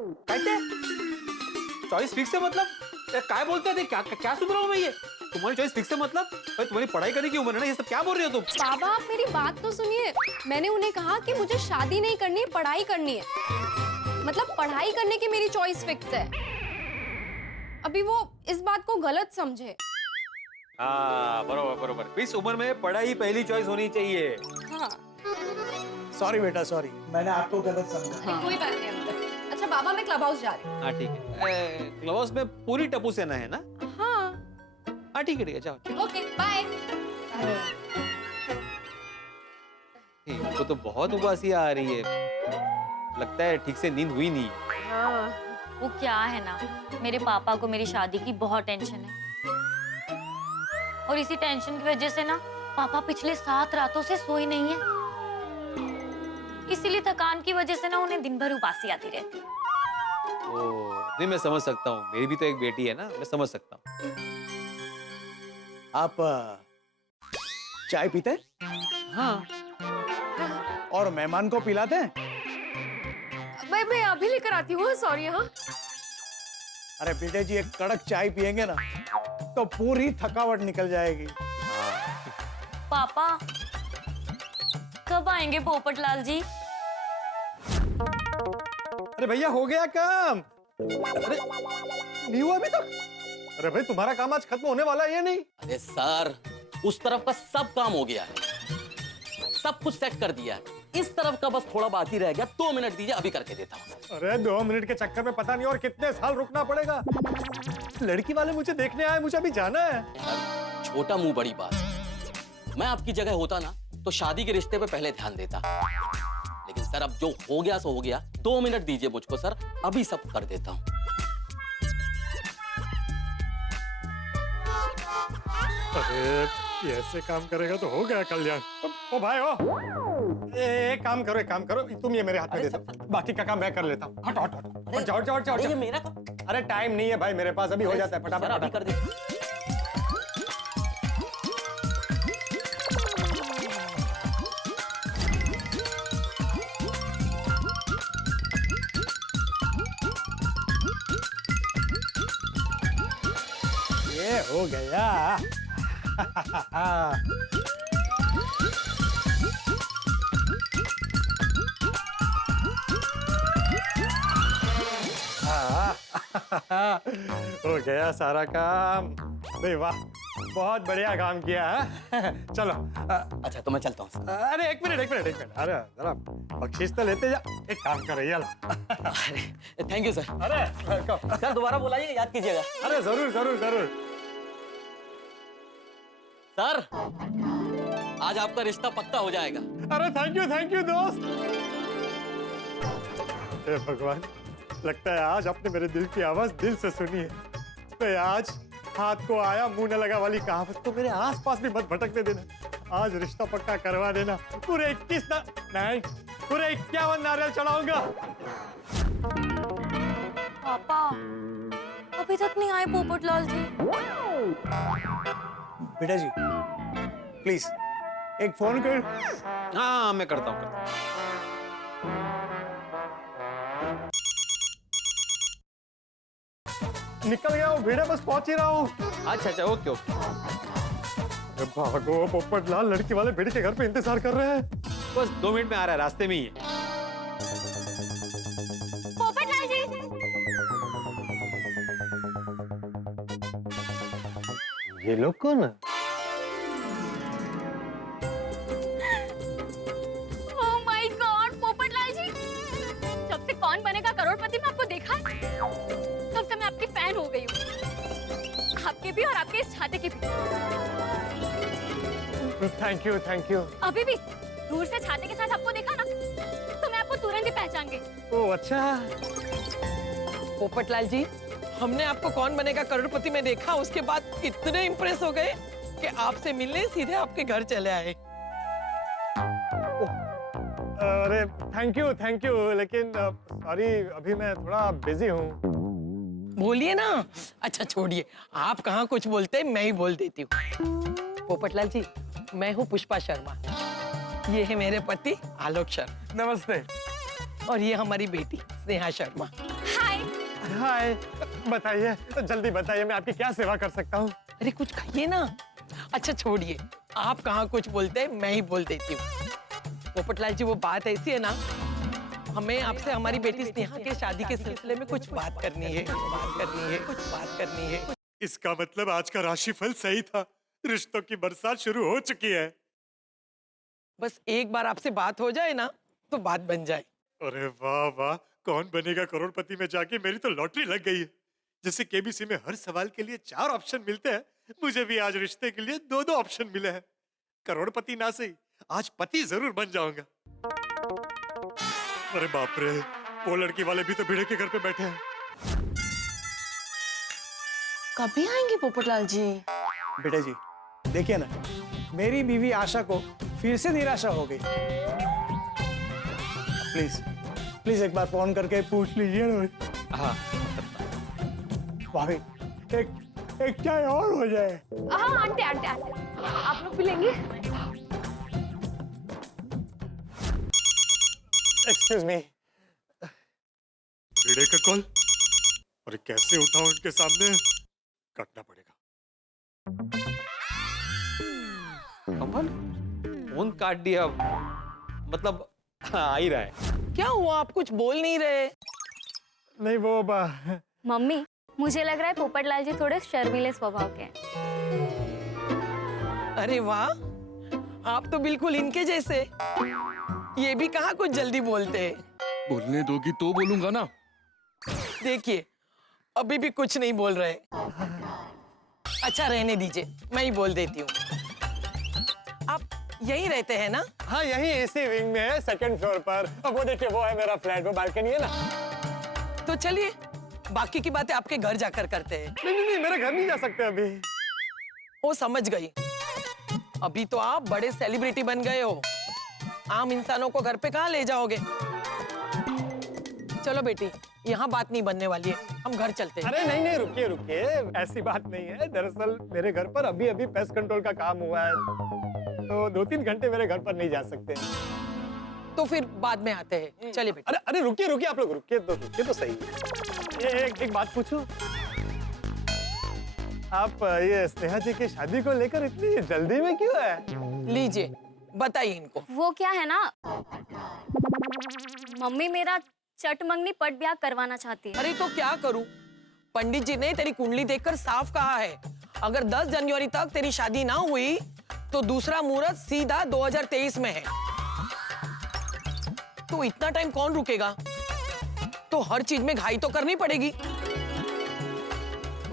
चॉइस फिक्स है मतलब क्या बोलते थे? क्या सुन रहा हूँ मैं ये? तुम्हारी चॉइस फिक्स है मतलब? भाई तुम्हारी पढ़ाई करने की उम्र है ना, ये सब क्या बोल रहे हो तुम? बाबा, आप मेरी बात तो सुनिए। मैंने उन्हें कहा कि मुझे शादी नहीं करनी, पढ़ाई करनी है। मतलब पढ़ाई करने की मेरी चॉइस फिक्स है। अभी वो इस बात को गलत समझे। हाँ, बरोबर बरोबर। इस उम्र में पढ़ाई पहली चॉइस होनी चाहिए। हाँ। सॉरी बेटा, सॉरी, मैंने आपको गलत समझा। कोई बात नहीं अंकल। अच्छा बाबा, मैं क्लब हाउस जा रही हूँ। हाँ ठीक है। क्लब हाउस में पूरी टपू सेना है ना? हाँ ठीक है जाओ। Okay bye. इनको तो बहुत उबासी आ रही है, लगता है ठीक से नींद हुई नहीं। वो क्या है ना, मेरे पापा को मेरी शादी की बहुत टेंशन है, और इसी टेंशन की वजह से ना पापा पिछले 7 रातों से सोए नहीं है। इसीलिए थकान की वजह से ना उन्हें दिन भर उबासी आती रहती है। नहीं, मैं समझ सकता हूँ, मेरी भी तो एक बेटी है ना, मैं समझ सकता हूँ। आप चाय पीते हैं? हाँ। और मेहमान को पिलाते हैं? मैं अभी लेकर आती हूँ। सॉरी। हाँ अरे बेटे जी, एक कड़क चाय पियेंगे ना तो पूरी थकावट निकल जाएगी। पापा कब आएंगे पोपटलाल जी? अरे भैया, हो गया काम। अरे नहीं हुआ अभी तक? अरे भाई, तुम्हारा काम आज खत्म होने वाला है या नहीं? अरे सर, उस तरफ का सब काम हो गया है, सब कुछ सेट कर दिया है। इस तरफ का बस थोड़ा बाकी रह गया। 2 मिनट दीजिए, अभी करके देता हूँ। अरे 2 मिनट के चक्कर में पता नहीं और कितने साल रुकना पड़ेगा। लड़की वाले मुझे देखने आए, मुझे अभी जाना है। छोटा मुंह बड़ी बात। मैं आपकी जगह होता ना तो शादी के रिश्ते पे पहले ध्यान देता, लेकिन सर अब जो हो गया सो हो गया। 2 मिनट दीजिए मुझको सर, अभी सब कर देता हूँ। अरे ये ऐसे काम करेगा तो हो गया कल्याण। ओ भाई, ओ एक काम करो, तुम ये मेरे हाथ में दे दो, बाकी का काम मैं कर लेता हूँ। हटो हटो हटो, जाओ। ये मेरा काम। अरे टाइम नहीं है भाई मेरे पास, अभी हो जाता है, सर, अभी फटाफट कर दे। ये हो गया। हो गया सारा काम। भाई वाह, बहुत बढ़िया काम किया है। चलो। अच्छा तो मैं चलता हूँ सर। अरे एक मिनट। अरे जरा बख्शीश तो लेते जा। एक काम करो, ये लो। अरे थैंक यू सर। अरे सर दोबारा बुलाइए, याद कीजिएगा। अरे जरूर। सर आज आपका रिश्ता पक्का हो जाएगा। अरे थैंक यू दोस्त। हे भगवान, लगता है आज आपने मेरे दिल की आवाज दिल से सुनी है। मैं आज हाथ को आया मुंह न लगा वाली कहावत को मेरे आसपास भी मत भटकने देना। आज रिश्ता पक्का करवा देना। पूरे 51 नारियल चढ़ाऊंगा। पापा अभी तक नहीं आए पोपटलाल जी। बेटा जी प्लीज एक फोन कर। हाँ मैं करता हूँ। निकल गया हूँ, भेड़े बस पहुंच ही रहा हूँ। अच्छा ओके। भागो पोपटलाल, लड़की वाले भेड़े के घर पे इंतजार कर रहे हैं। बस 2 मिनट में आ रहा है, रास्ते में ही है। पोपटलाल जी। ये लोग कौन है? ओह माय गॉड पोपटलाल जी, जब से कौन बनेगा करोड़पति में आपको देखा है, तब से मैं आपकी फैन हो गई हूँ, आपके भी और आपके इस छाते की भी। Thank you. अभी भी दूर से छाते के साथ आपको देखा ना तो मैं आपको तुरंत ही पहचान गई। ओह अच्छा। पोपटलाल जी, हमने आपको कौन बनेगा करोड़पति में देखा, उसके बाद इतने इम्प्रेस हो गए कि आपसे मिलने सीधे आपके घर चले आए। अरे थैंक यू लेकिन सॉरी अभी मैं थोड़ा बिजी हूँ। बोलिए ना। अच्छा छोड़िए, आप कहाँ कुछ बोलते, मैं ही बोल देती हूँ। पोपटलाल जी, मैं हूँ पुष्पा शर्मा, ये है मेरे पति आलोक शर्मा। नमस्ते। और ये हमारी बेटी स्नेहा शर्मा। हाय। हाय, बताइए जल्दी बताइए, मैं आपकी क्या सेवा कर सकता हूँ? अरे कुछ खाइए ना। अच्छा छोड़िए, आप कहाँ कुछ बोलते, मैं ही बोल देती हूँ। पोपटलाल जी, वो बात ऐसी है ना, हमें आपसे हमारी बेटी स्नेहा के शादी के सिलसिले में कुछ बात करनी है, कुछ बात करनी है। इसका मतलब आज का राशिफल सही था, रिश्तों की बरसात शुरू हो चुकी है। बस एक बार आपसे बात हो जाए ना तो बात बन जाए। अरे वाह वाह, कौन बनेगा करोड़पति में जाके मेरी तो लॉटरी लग गई है। जैसे केबीसी में हर सवाल के लिए 4 ऑप्शन मिलते हैं, मुझे भी आज रिश्ते के लिए 2-2 ऑप्शन मिले हैं। करोड़पति ना सही, आज पति जरूर बन जाऊंगा। अरे बाप रे, वो लड़की वाले भी तो भिड़े के घर पे बैठे हैं। कभी आएंगे पोपटलाल जी? बेटे जी देखिए ना, मेरी बीवी आशा को फिर से निराशा हो गई। प्लीज प्लीज एक बार फोन करके पूछ लीजिए ना। हाँ भाभी एक चाय और हो जाए। हाँ आंटी आंटी आंटी, आप लोग भी लेंगे? Excuse me. भिड़े का कॉल, अरे कैसे उठाऊं इनके सामने, काटना पड़ेगा। कमल, फोन काट दिया, मतलब आ ही रहा है। क्या हुआ, आप कुछ बोल नहीं रहे? नहीं वो मम्मी, मुझे लग रहा है पोपटलाल जी थोड़े शर्मीले स्वभाव के हैं। अरे वाह, आप तो बिल्कुल इनके जैसे। ये भी कहाँ कुछ जल्दी बोलते हैं। बोलने दोगी तो बोलूंगा ना। देखिए अभी भी कुछ नहीं बोल रहे। अच्छा रहने दीजिए, मैं ही बोल देती हूँ। आप यहीं रहते हैं ना? हाँ यही इसी विंग में है, 2nd फ्लोर पर। अब वो देखिए, वो है मेरा फ्लैट, वो बालकनी है ना। तो चलिए बाकी की बातें आपके घर जाकर करते हैं। नहीं मेरे घर नहीं जा सकते अभी। वो समझ गई, अभी तो आप बड़े सेलिब्रिटी बन गए हो, आम इंसानों को घर पे कहाँ ले जाओगे। चलो बेटी, यहाँ बात नहीं बनने वाली है, हम घर चलते हैं। अरे नहीं रुकिए, ऐसी बात नहीं है। दरअसल मेरे घर पर अभी पेस्ट कंट्रोल का काम हुआ है, तो 2-3 घंटे मेरे घर पर नहीं जा सकते। तो फिर बाद में आते हैं, चलिए बेटा। अरे रुकिए आप लोग, रुकिए तो सही। एक बात पूछूं, आप ये स्नेहा जी की शादी को लेकर इतनी जल्दी में क्यों है? लीजिए बताइए इनको। वो क्या है ना, मम्मी मेरा चट मंगनी पट ब्याह करवाना चाहती है। अरे तो क्या करूं, पंडित जी ने तेरी कुंडली देखकर साफ कहा है, अगर 10 जनवरी तक तेरी शादी ना हुई तो दूसरा मुहूर्त सीधा 2023 में है। तो इतना टाइम कौन रुकेगा, तो हर चीज में घाई तो करनी पड़ेगी।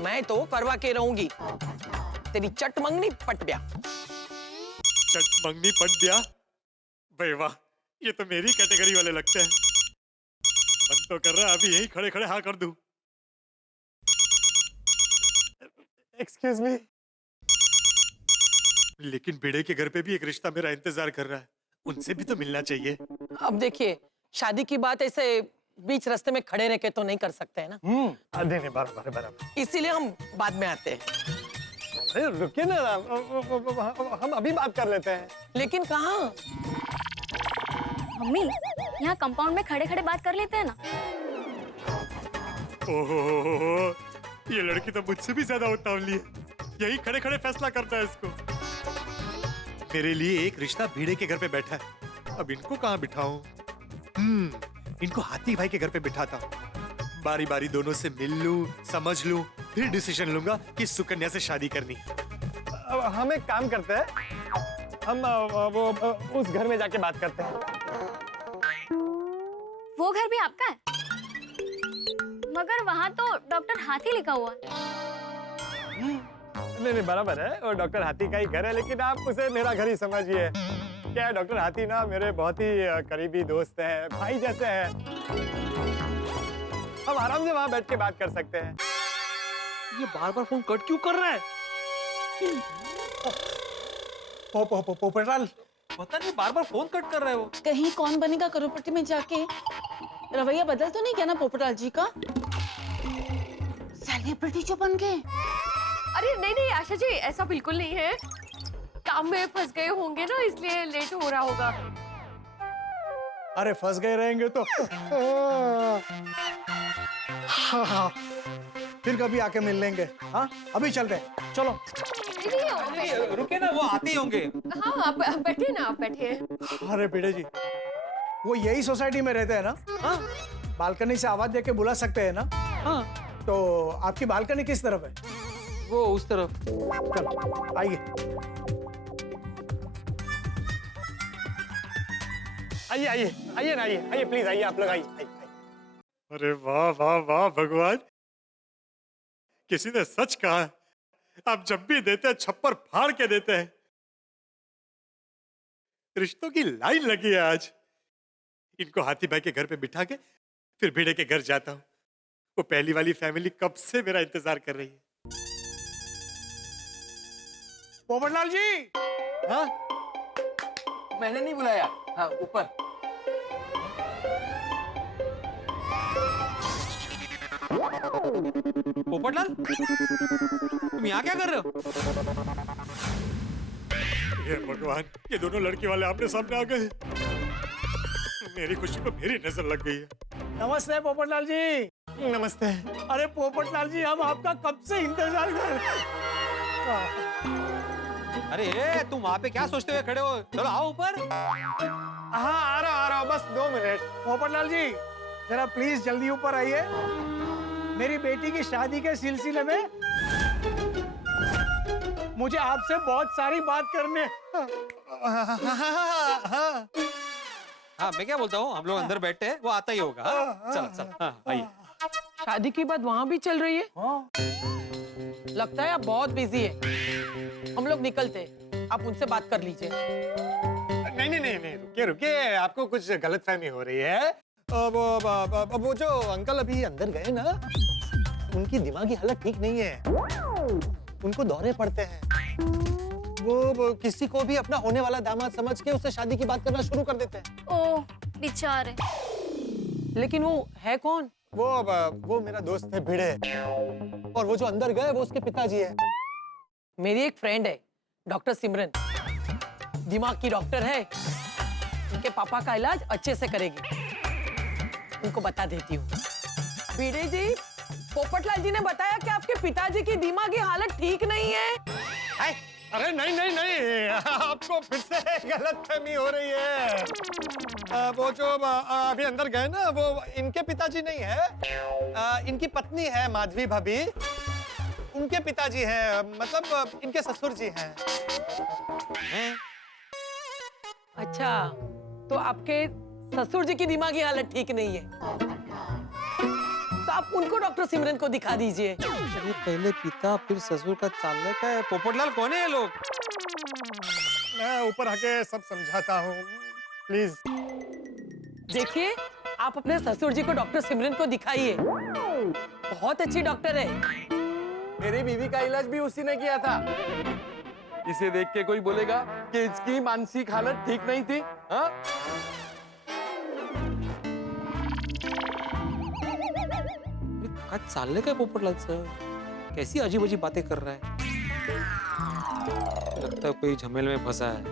मैं तो करवा के रहूंगी तेरी चट मंगनी पट ब्याह। चट मंगनी पट ब्याह, भाई वाह, ये तो मेरी कैटेगरी वाले लगते हैं। मन तो कर रहा है अभी यहीं खड़े खड़े हाँ कर दूं। Excuse me. लेकिन भिड़े के घर पे भी एक रिश्ता मेरा इंतजार कर रहा है, उनसे भी तो मिलना चाहिए। अब देखिए, शादी की बात ऐसे बीच रास्ते में खड़े रह के तो नहीं कर सकते हैं ना। नहीं बराबर। इसीलिए हम बाद में आते हैं। अरे रुकिए ना, हम अभी बात कर लेते हैं। लेकिन कहाँ? मम्मी, यहाँ कंपाउंड में खड़े खड़े बात कर लेते हैं ना। ओहो, ये लड़की तो मुझसे भी ज्यादा उतावली है, यही खड़े खड़े फैसला करता है इसको। मेरे लिए एक रिश्ता भिड़े के घर पे बैठा है, अब इनको कहाँ बिठाऊं? इनको हाथी भाई के घर पे बिठाता हूँ, बारी बारी दोनों से मिल लूं, समझ लूं, फिर डिसीजन लूंगा कि सुकन्या से शादी करनी। हम एक काम करते हैं, हम वो उस घर में जाके बात करते हैं। वो घर भी आपका है? मगर वहाँ तो डॉक्टर हाथी लिखा हुआ है। नहीं बराबर है, और डॉक्टर हाथी का ही घर है, लेकिन आप उसे मेरा घर ही समझिए। क्या है, डॉक्टर हाथी ना मेरे बहुत ही करीबी दोस्त हैं, भाई जैसे हैं। हम आराम से वहां बैठ के बात कर सकते हैं। ये बार फोन कट क्यों कर रहा है? पोपटलाल, पता नहीं बार बार फोन कट कर रहे हो। कहीं कौन बनेगा करोड़पति में जाके रवैया बदल तो नहीं गया ना पोपटलाल जी का? सेलिब्रिटी जो बन गए। अरे नहीं नहीं आशा जी, ऐसा बिल्कुल नहीं है। काम में फंस गए होंगे ना, इसलिए लेट हो रहा होगा। अरे फंस गए रहेंगे तो फिर कभी आके मिल लेंगे। हाँ अभी चलते हैं, चलो। रुके ना, वो आते ही होंगे। हाँ आप बैठे ना, आप बैठे। अरे बेटे जी, वो यही सोसाइटी में रहते हैं ना? हाँ। बालकनी से आवाज देके बुला सकते हैं ना? हाँ। तो आपकी बालकनी किस तरफ है? वो उस तरफ। चलो आइए। आइए आइए आइए ना, आइए आइए प्लीज, आइए आप लोग, आइए। अरे वाह वाह वाह भगवान, किसी ने सच कहा, आप जब भी देते हैं छप्पर फाड़ के देते हैं। रिश्तों की लाइन लगी है आज। इनको हाथी भाई के घर पे बिठा के फिर भिड़े के घर जाता हूँ। वो पहली वाली फैमिली कब से मेरा इंतजार कर रही है। पोपटलाल जी। हाँ मैंने नहीं बुलाया। हाँ ऊपर। पोपटलाल, तुम यहाँ क्या कर रहे हो? हे भगवान, ये दोनों लड़की वाले आपने सामने आ गए। मेरी खुशी को मेरी नजर लग गई है। नमस्ते पोपटलाल जी। नमस्ते। अरे पोपटलाल जी, हम आपका कब से इंतजार कर रहे हैं। अरे तुम वहाँ पे क्या सोचते हुए खड़े हो? चलो आओ ऊपर। हाँ आ रहा हूँ, बस 2 मिनट। पोपटलाल जी जरा प्लीज जल्दी ऊपर आइए। मेरी बेटी की शादी के सिलसिले में मुझे आपसे बहुत सारी बात करने। हाँ मैं क्या बोलता हूँ, हम लोग अंदर बैठे हैं, वो आता ही होगा। चलो चलो, हाँ आइए। शादी की बात वहाँ भी चल रही है? हाँ। लगता है आप बहुत बिजी है। हम लोग निकलते हैं, आप उनसे बात कर लीजिए। नहीं, रुकिए रुकिए, आपको कुछ गलतफहमी हो रही है। वो जो अंकल अभी अंदर गए ना, उनकी दिमागी हालत ठीक नहीं है। उनको दौरे पड़ते हैं। वो किसी को भी अपना होने वाला दामाद समझ के उससे शादी की बात करना शुरू कर देते हैं। ओह बेचारे। लेकिन वो है कौन? वो मेरा दोस्त है भिड़े, और वो जो अंदर गए वो उसके पिताजी है। मेरी एक फ्रेंड है डॉक्टर सिमरन, दिमाग की डॉक्टर है। उनके पापा का इलाज अच्छे से करेगी। उनको बता देती हूँ। भिड़े जी, पोपटलाल जी ने बताया कि आपके पिताजी की दिमागी हालत ठीक नहीं है। अरे नहीं, आपको फिर से गलतफहमी हो रही है। वो जो अभी अंदर गए ना, वो इनके पिताजी नहीं है। इनकी पत्नी है माधवी भाभी, उनके पिताजी हैं, मतलब इनके ससुर जी हैं। अच्छा, तो आपके ससुर जी की दिमागी हालत ठीक नहीं है, तो आप उनको डॉक्टर सिमरन को दिखा दीजिए। पहले पिता फिर ससुर का चालने का है। पोपटलाल कौन है ये लोग? मैं ऊपर आके सब समझाता हूँ, प्लीज। देखिए, आप अपने ससुर जी को डॉक्टर सिमरन को दिखाइए। बहुत अच्छी डॉक्टर है। मेरी बीवी का इलाज भी उसी ने किया था। इसे देख के कोई बोलेगा कि इसकी मानसिक हालत ठीक नहीं थी? हाँ? आज चालने का पोपटलाल सर, कैसी अजीब अजीब बातें कर रहा है। लगता है कोई झमेले में फंसा है।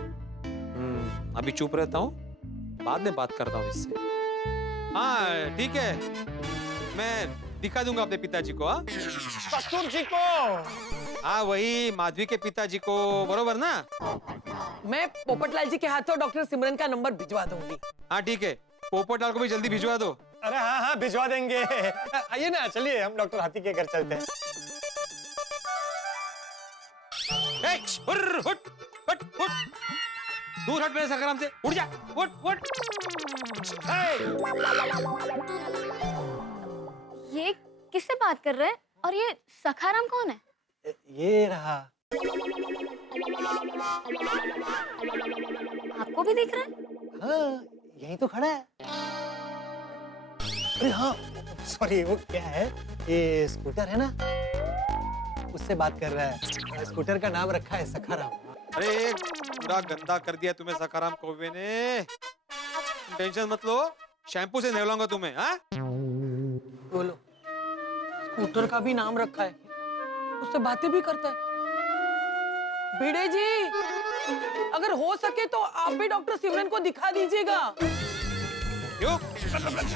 अभी चुप रहता हूँ, बाद में बात करता हूँ इससे। हाँ ठीक है, मैं दिखा दूंगा अपने पिताजी को। हाँ ससुर जी को? हाँ वही माधवी के पिताजी को, बरोबर ना? मैं पोपटलाल जी के हाथों डॉक्टर सिमरन का नंबर भिजवा दूंगी। हाँ ठीक है, पोपटलाल को भी जल्दी भिजवा दो। अरे हाँ भिजवा देंगे। आइए ना, चलिए हम डॉक्टर हाथी के घर चलते हैं। दूर हट मेरे सखराम से, उठ जा, उठ। ये किससे बात कर रहे हैं? और ये सखाराम कौन है? ये रहा। आपको भी दिख रहा है? हाँ यही तो खड़ा है। अरे हाँ सॉरी, वो क्या है, ये स्कूटर है ना, उससे बात कर रहा है। स्कूटर का नाम रखा है सखाराम। अरे पूरा गंदा कर दिया तुम्हें सकाराम कौवे ने। टेंशन मत लो, शैम्पू से नहलाऊंगा तुम्हें। हाँ बोलो, स्कूटर का भी नाम रखा है, उससे बातें भी करता है। भिड़े जी, अगर हो सके तो आप भी डॉक्टर सिमरन को दिखा दीजिएगा। क्यों?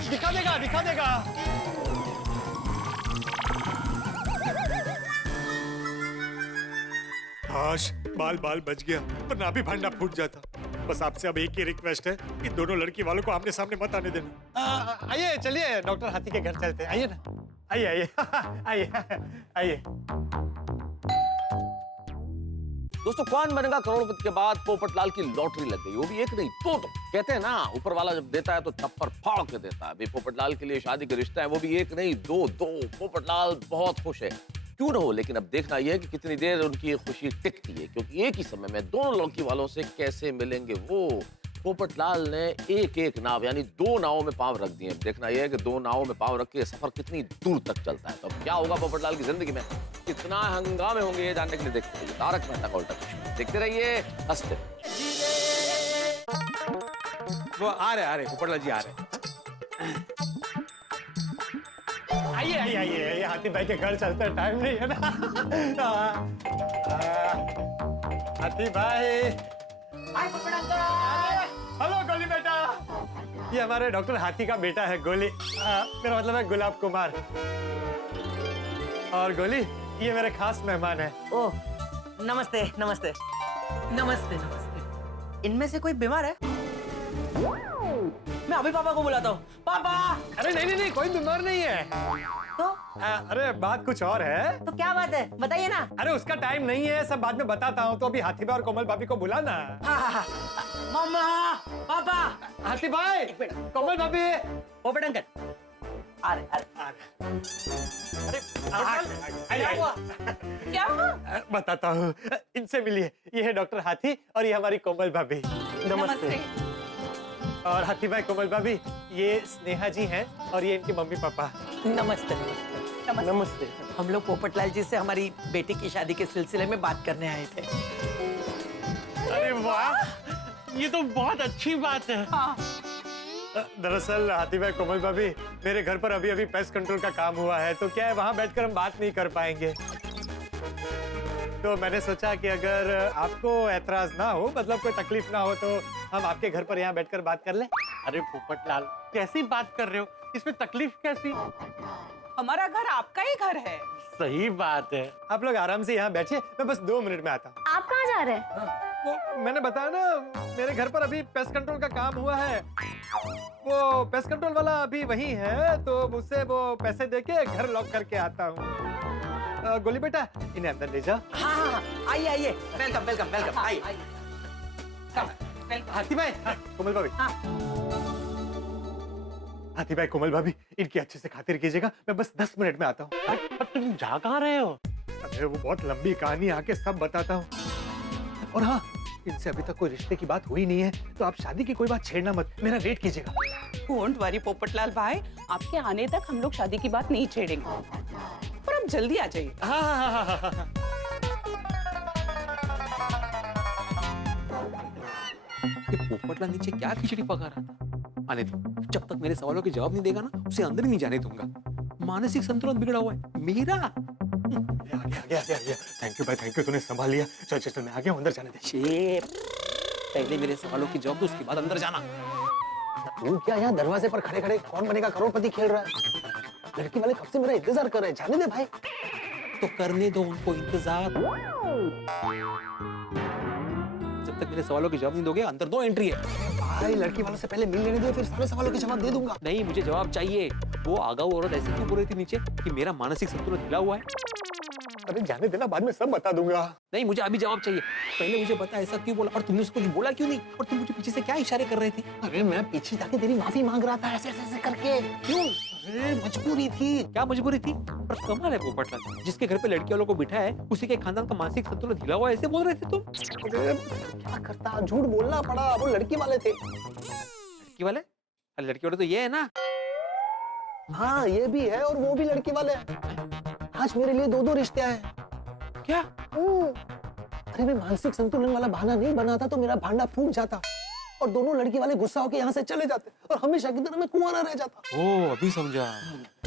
दिखा देगा, दिखा देगा। हाश, बाल बाल बच गया, वरना भी भांडा फूट जाता। बस आपसे अब एक ही रिक्वेस्ट है कि दोनों लड़की वालों को आमने सामने मत आने देना। आइए, चलिए डॉक्टर हाथी के घर चलते हैं। आइए ना, आइए आइए आइए आइए। दोस्तों, कौन बनेगा करोड़पति के बाद पोपटलाल की लॉटरी लग गई, वो भी एक नहीं दो। तो कहते हैं ना, ऊपर वाला जब देता है तो छप्पर फाड़ के देता है। अभी पोपटलाल के लिए शादी का रिश्ता है, वो भी एक नहीं दो। पोपटलाल बहुत खुश है, क्यों ना हो, लेकिन अब देखना यह है कि कितनी देर उनकी ये खुशी टिकती है, क्योंकि एक ही समय में दोनों लड़की वालों से कैसे मिलेंगे वो। पोपटलाल ने एक एक नाव यानी 2 नावों में पांव रख दिए। देखना यह है कि 2 नावों में पांव रख के सफर कितनी दूर तक चलता है। तो अब क्या होगा पोपटलाल की जिंदगी में, कितना हंगामे होंगे, ये जानने के लिए देखते रहिए तारक मेहता का उल्टा चश्मा। देखते रहिए, हंसते वो आ रहे पोपटलाल जी आ रहे। आइए आइए आइए आइए, हाथी भाई के घर चलते हैं, टाइम नहीं है ना। हाथी भाई। हेलो गोली बेटा, ये हमारे डॉक्टर हाथी का बेटा है गोली। मेरा मतलब है गुलाब कुमार। और गोली, ये मेरे खास मेहमान है। ओह, नमस्ते नमस्ते नमस्ते नमस्ते। इनमें से कोई बीमार है? मैं अभी पापा को बुलाता हूँ। पापा! अरे नहीं नहीं, कोई बीमार नहीं है। तो अरे बात कुछ और है। तो क्या बात है, बताइए ना। अरे उसका टाइम नहीं है, सब बाद में बताता हूँ। तो अभी हाथी भाई और कोमल भाभी को बुलाना। मम्मा, पापा, हाथी भाई, कोमल भाभी, पोपट अंकल आ रहे। अरे क्या हुआ? क्या हुआ? बताता हूँ, इनसे मिलिए। ये है डॉक्टर हाथी और ये हमारी कोमल भाभी। नमस्ते। और हाथी भाई, कोमल भाभी, ये स्नेहा जी हैं और ये इनके मम्मी पापा। नमस्ते नमस्ते नमस्ते। हम लोग पोपटलाल जी से हमारी बेटी की शादी के सिलसिले में बात करने आए थे। अरे वाह, ये तो बहुत अच्छी बात है। हाँ। दरअसल हाथी भाई, कोमल भाभी, मेरे घर पर अभी अभी पेस्ट कंट्रोल का काम हुआ है, तो क्या है, वहाँ बैठकर हम बात नहीं कर पाएंगे। तो मैंने सोचा कि अगर आपको ऐतराज ना हो, मतलब कोई तकलीफ ना हो, तो हम आपके घर पर यहाँ बैठकर बात कर लें। अरे पोपटलाल, कैसी बात कर रहे हो, इसमें तकलीफ कैसी? हमारा घर आपका ही घर है। सही बात है। आप लोग आराम से यहाँ बैठिए, मैं बस 2 मिनट में आता हूँ। आप कहाँ जा रहे हैं? वो मैंने बताया ना, मेरे घर पर अभी पेस्ट कंट्रोल का काम हुआ है। वो पेस्ट कंट्रोल वाला अभी वही है, तो मुझसे वो पैसे देके घर लॉक करके आता हूँ। गोली बेटा, इन्हें अंदर ले जाओ। हाँ, आइए आइए, वेलकम वेलकम वेलकम, आइए। हाथी भाई, कोमल भाभी। हाथी भाई, कोमल भाभी, इनकी अच्छे से खातिर कीजिएगा, मैं बस 10 मिनट में आता हूँ। अब तुम जा कहाँ रहे हो? अरे वो बहुत लंबी कहानी, आके सब बताता हूँ। और हाँ, इनसे अभी तक कोई रिश्ते की बात हुई नहीं है, तो आप शादी की कोई बात छेड़ना मत, मेरा वेट कीजिएगा। डोंट वरी पोपटलाल भाई, आपके आने तक हम लोग शादी की बात नहीं छेड़ेंगे। पर आप जल्दी आ जाइए। हाँ। ये पोपटलाल नीचे क्या खिचड़ी पका रहा था? आने दो, जब तक मेरे सवालों के जवाब नहीं देगा ना, उसे अंदर ही नहीं जाने दूंगा। मानसिक संतुलन बिगड़ा हुआ है मेरा। आ गया। थैंक यू भाई, थैंक यू, तूने संभाल लिया। चल मैं आ गया हूँ, अंदर जाने दे। शेर, पहले मेरे सवालों के जवाब दो, उसके बाद अंदर जाना। तू क्या यहाँ दरवाजे पर खड़े खड़े कौन बनेगा करोड़पति खेल रहा है? लड़की वाले कब से मेरा इंतजार कर रहे हैं, जाने दे भाई। तो करने दो उनको इंतजार। जब तक मेरे सवालों के जवाब नहीं दोगे, अंदर दो एंट्री है। भाई लड़की वालों से पहले मिल लेने दे, फिर सारे सवालों के जवाब दे दूंगा। नहीं, मुझे जवाब चाहिए। वो आगाऊ औरत ऐसे क्यों बोल रही थी नीचे कि मेरा मानसिक संतुलन हिला हुआ है? अरे जाने देना, बाद में सब बता दूंगा। नहीं, मुझे अभी जवाब चाहिए। पहले मुझे बता, ऐसा क्यों बोला, और तुमने उसको कुछ बोला क्यों नहीं, और तुम मुझे पीछे से क्या इशारे कर रहे थे? अरे मैं पीछे जाके तेरी माफी मांग रहा था, ऐसे ऐसे करके। क्यों? अरे मजबूरी थी। क्या मजबूरी थी? पर कमाल है पोपटलाल, जिसके घर पे लड़की वालों को बिठा है, उसी के खानदान का मानसिक संतुलन हिला हुआ है, ऐसे बोल रहे थे तुम? अरे क्या करता, झूठ बोलना पड़ा, वो लड़की वाले थे। लड़की वाले? अरे लड़की वाले तो ये है ना। हाँ ये भी है, और वो भी लड़की वाले हैं। आज मेरे लिए 2 रिश्ते हैं। क्या? अरे मैं मानसिक संतुलन वाला बहाना नहीं बनाता तो मेरा भांडा फूट जाता और दोनों लड़की वाले गुस्सा होकर यहाँ से चले जाते और हमेशा की तरह मैं कुंवारा रह जाता। ओ अभी समझा।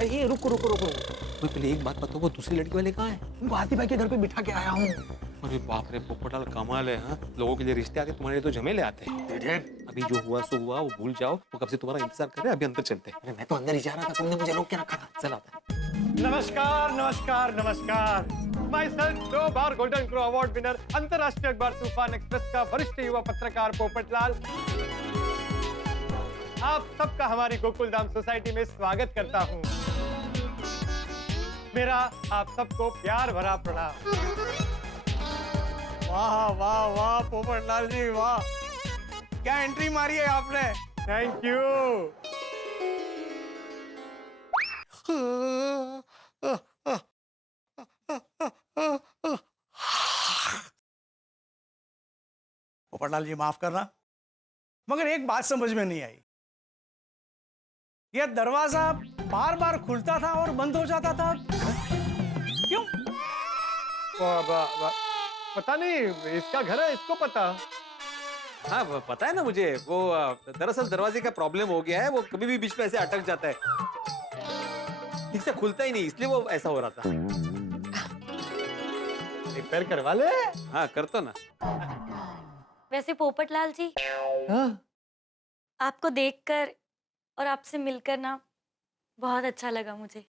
ये रुको रुको रुको, मैं पहले एक बात बताओ, वो दूसरी लड़की वाले कहाँ है? उनको हाथी भाई के घर पे बिठा के आया हूँ। अरे बाप रे पोपटलाल, कमाल है। हाँ, लोगों के लिए रिश्ते आते, तुम्हारे लिए तो झमेले आते हैं। अभी जो हुआ सो हुआ, वो भूल जाओ। वो कब से तुम्हारा इंतजार कर रहे हैं, अभी अंदर चलते हैं। अरे मैं तो अंदर ही जा रहा था, तुमने मुझे रोक के रखा था। चल आता। नमस्कार नमस्कार नमस्कार। My self 2 bar golden crow award winner, अंतरराष्ट्रीय अखबार तूफान एक्सप्रेस का वरिष्ठ युवा पत्रकार पोपटलाल आप सबका हमारी गोकुल धाम सोसाइटी में स्वागत करता हूँ। मेरा आप सबको प्यार भरा प्रणाम। वाह वाह वाह पोपटलाल जी वाह, क्या एंट्री मारी है आपने। Thank you. पोपटलाल जी माफ करना, मगर एक बात समझ में नहीं आई। यह दरवाजा बार बार खुलता था और बंद हो जाता था, क्यों? पता नहीं, इसका घर है, इसको पता। हाँ पता है ना मुझे। वो दरअसल दरवाजे का प्रॉब्लम हो गया है, वो कभी भी बीच में ऐसे अटक जाता है, ठीक से खुलता ही नहीं, इसलिए वो ऐसा हो रहा था। रिपेयर करवा ले। हाँ कर तो ना। वैसे पोपटलाल जी, आपको देखकर और आपसे मिलकर ना बहुत अच्छा लगा मुझे।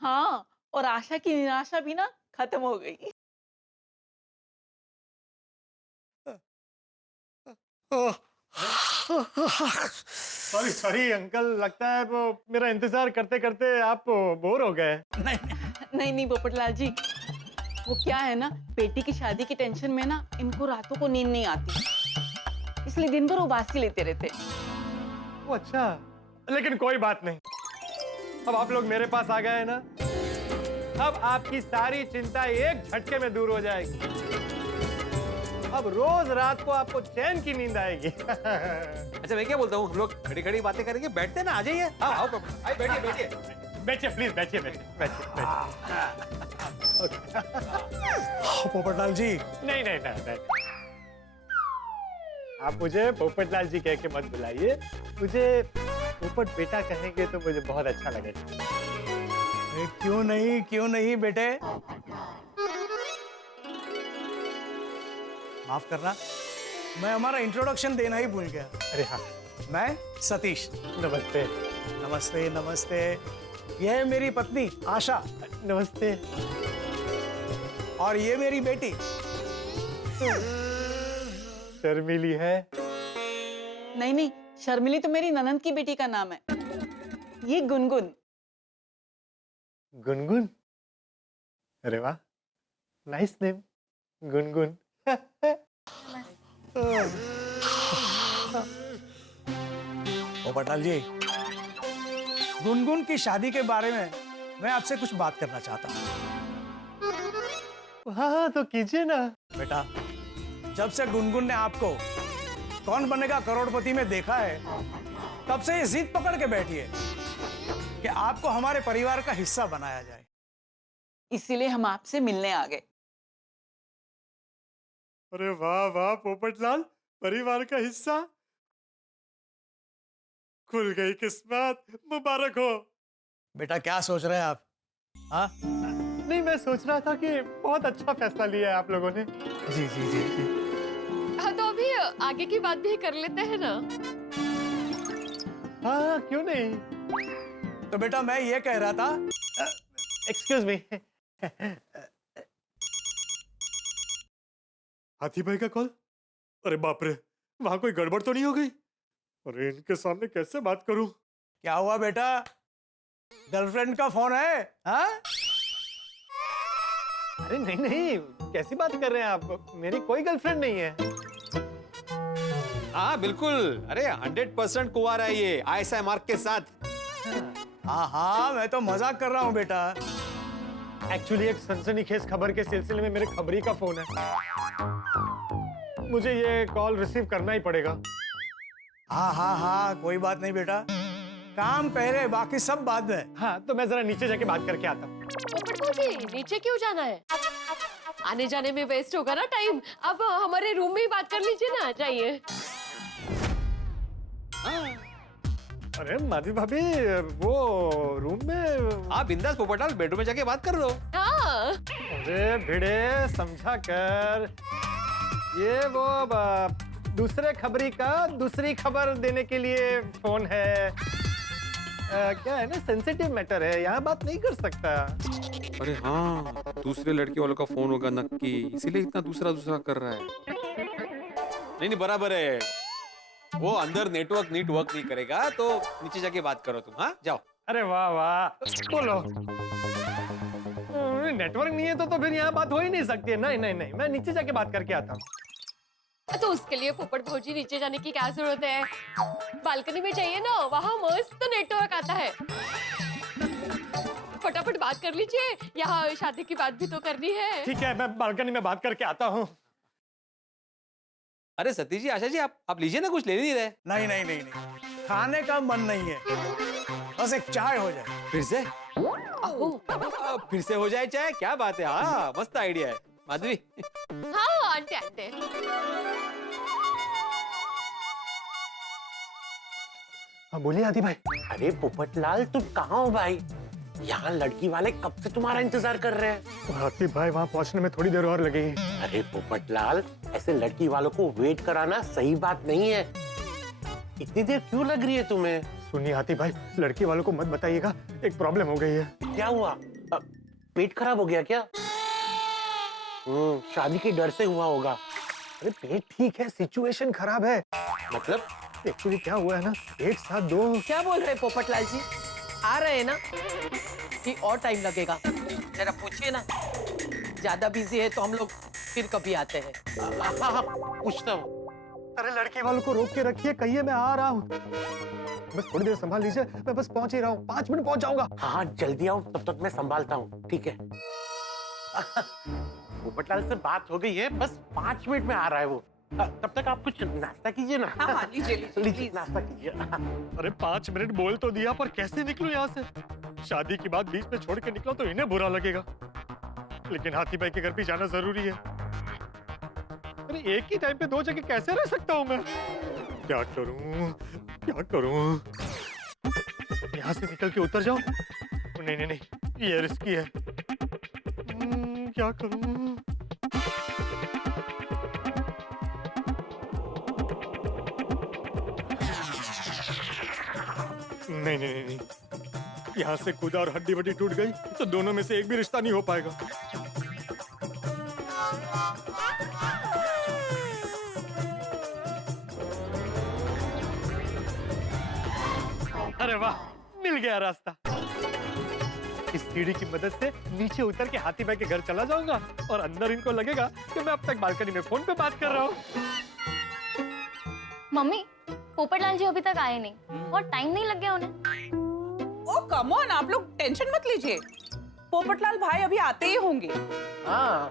हाँ, और आशा की निराशा भी ना खत्म हो गई। सॉरी सॉरी अंकल, लगता है वो मेरा इंतजार करते करते आप बोर हो गए। नहीं नहीं पोपटलाल जी, वो क्या है ना, बेटी की शादी की टेंशन में ना इनको रातों को नींद नहीं आती, इसलिए दिन भर उबासी लेते रहते। वो अच्छा, लेकिन कोई बात नहीं, अब आप लोग मेरे पास आ गए हैं ना, अब आपकी सारी चिंता एक झटके में दूर हो जाएगी। अब रोज रात को आपको चैन की नींद आएगी। अच्छा मैं क्या बोलता हूँ, हम लोग खड़ी खड़ी बातें करेंगे, बैठते हैं ना, आ जाइए। आओ बैठिए बैठिए बैठिए प्लीज, बैठिए बैठिए। पोपटलाल जी नहीं नहीं नहीं, आप मुझे पोपटलाल जी कह के मत बुलाइए, मुझे पोपट बेटा कहेंगे तो मुझे बहुत अच्छा लगेगा। क्यों नहीं बेटे, माफ करना, मैं हमारा इंट्रोडक्शन देना ही भूल गया। अरे हाँ, मैं सतीश। नमस्ते। नमस्ते नमस्ते। यह है मेरी पत्नी आशा। नमस्ते। और ये मेरी बेटी शर्मिली है। नहीं नहीं, शर्मिली तो मेरी ननंद की बेटी का नाम है, ये गुनगुन। गुनगुन? अरे वाह, नाइस नेम, गुनगुन। पोपटलाल जी, गुनगुन की शादी के बारे में मैं आपसे कुछ बात करना चाहता हूँ। हाँ तो कीजिए ना। बेटा, जब से गुनगुन ने आपको कौन बनेगा करोड़पति में देखा है, तब से ये जिद पकड़ के बैठी है कि आपको हमारे परिवार का हिस्सा बनाया जाए। इसीलिए हम आपसे मिलने आ गए। अरे वाह वाह पोपटलाल, परिवार का हिस्सा, खुल गई किस्मत, मुबारक हो। बेटा क्या सोच रहे हैं आप? हाँ? नहीं, मैं सोच रहा था कि बहुत अच्छा फैसला लिया है आप लोगों ने। जी जी जी जी। हाँ तो अभी आगे की बात भी कर लेते हैं ना। हाँ क्यों नहीं। तो बेटा मैं ये कह रहा था, एक्सक्यूज मी, हाथी भाई का कॉल। अरे बाप रे, वहां कोई गड़बड़ तो नहीं हो गई? अरे इनके सामने कैसे बात करूं? क्या हुआ बेटा, गर्लफ्रेंड का फोन है? हाँ? अरे नहीं नहीं, कैसी बात कर रहे हैं आप, मेरी कोई गर्लफ्रेंड नहीं है। हाँ बिल्कुल, अरे 100% कुंवारा है ये, आईएसआई मार्क के साथ। हाँ हाँ, मैं तो मजाक कर रहा हूँ बेटा। एक्चुअली एक सनसनीखेज खबर के सिलसिले में मेरे खबरी का फोन है, मुझे ये कॉल रिसीव करना ही पड़ेगा। हाँ हाँ हाँ, कोई बात नहीं बेटा, काम पहले बाकी सब बाद में। हाँ तो मैं जरा नीचे जाके बात करके आता हूँ। पोपट जी, नीचे क्यों जाना है? आने जाने में वेस्ट होगा ना टाइम। अब हमारे रूम में ही बात कर लीजिए ना, जाइए। अरे माधवी भाभी, वो रूम में आप बिंदास पोपटलाल बेडरूम में जाके बात कर लो। हाँ। अरे भिड़े समझा कर, ये वो दूसरे खबरी का दूसरी खबर देने के लिए फोन है। क्या है ना, सेंसिटिव मैटर है, यहाँ बात नहीं कर सकता। अरे हाँ, दूसरे लड़के वालों का फोन होगा नक्की, इसीलिए इतना दूसरा कर रहा है। नहीं बराबर है, वो अंदर नेटवर्क नहीं करेगा तो नीचे जाके बात करो तुम। हाँ जाओ। अरे वाह वाह, बोलो। नेटवर्क नहीं है तो फिर यहाँ बात हो ही नहीं सकती है। नहीं, मैं नीचे जाके बात करके आता हूँ। तो उसके लिए पोपट भौजी नीचे जाने की क्या जरूरत है? बालकनी में जाइए ना, वहाँ मस्त नेटवर्क आता है। फटाफट बात कर लीजिए, यहाँ शादी की बात भी तो करनी है। ठीक है, मैं बालकनी में बात करके आता हूँ। अरे सतीश जी, आशा जी, आप लीजिए ना, कुछ ले नहीं रहे। नहीं, खाने का मन नहीं है, बस एक चाय हो जाए। फिर से हो जाए चाय? क्या बात है, हाँ मस्त आइडिया है माधवी। हाँ आंटी। हाँ बोलिए आदि भाई। अरे पोपटलाल, तुम कहाँ हो भाई? यहाँ लड़की वाले कब से तुम्हारा इंतजार कर रहे हैं। आदि भाई, वहाँ पहुँचने में थोड़ी देर और लगेगी। अरे पोपटलाल, ऐसे लड़की वालों को वेट कराना सही बात नहीं है। इतनी देर क्यों लग रही है तुम्हें? सुनिए आदि भाई, लड़की वालों को मत बताइएगा, एक प्रॉब्लम हो गई है। क्या हुआ? पेट खराब हो गया क्या? शादी के डर से हुआ होगा। अरे पेट ठीक है, सिचुएशन खराब है। मतलब एक्चुअली क्या हुआ है ना, एक साथ दो। क्या बोल रहे पोपटलाल जी? आ रहे हैं ना कि और टाइम लगेगा? जरा पूछिए ना, ज्यादा बिजी है तो हम लोग फिर कभी आते हैं। हाँ, पूछता हूँ। अरे लड़के वालों को रोक के रखिए, कहिए मैं आ रहा हूँ। बस थोड़ी देर संभाल लीजिए, मैं बस पहुंच ही रहा हूँ, 5 मिनट पहुंच जाऊंगा। हाँ जल्दी आओ, तब तक मैं संभालता हूँ। ठीक है। पोपटलाल से बात हो गई है, बस 5 मिनट में आ रहा है वो। तब तक आप कुछ नाश्ता कीजिए ना। हाँ, लीजिए नाश्ता कीजिए। अरे 5 मिनट बोल तो दिया, पर कैसे निकलूं यहाँ से? शादी की बात बीच में छोड़ के निकला तो इन्हें बुरा लगेगा, लेकिन हाथी भाई के घर भी जाना जरूरी है। अरे एक ही टाइम पे 2 जगह कैसे रह सकता हूँ मैं? क्या करूँ? यहाँ से निकल के उतर जाऊं? नहीं, ये रिस्की है। क्या करूँ? नहीं, यहाँ से कूदा और हड्डी वड्डी टूट गई तो दोनों में से एक भी रिश्ता नहीं हो पाएगा। अरे वाह, मिल गया रास्ता। इस सीढ़ी की मदद से नीचे उतर के हाथी भाई के घर चला जाऊंगा और अंदर इनको लगेगा कि मैं अब तक बालकनी में फोन पे बात कर रहा हूँ। मम्मी, पोपटलाल जी अभी तक आए नहीं और टाइम नहीं लग गया उन्हें। ओ कम ऑन, आप लोग टेंशन मत लीजिए, पोपटलाल भाई अभी आते ही होंगे। हाँ।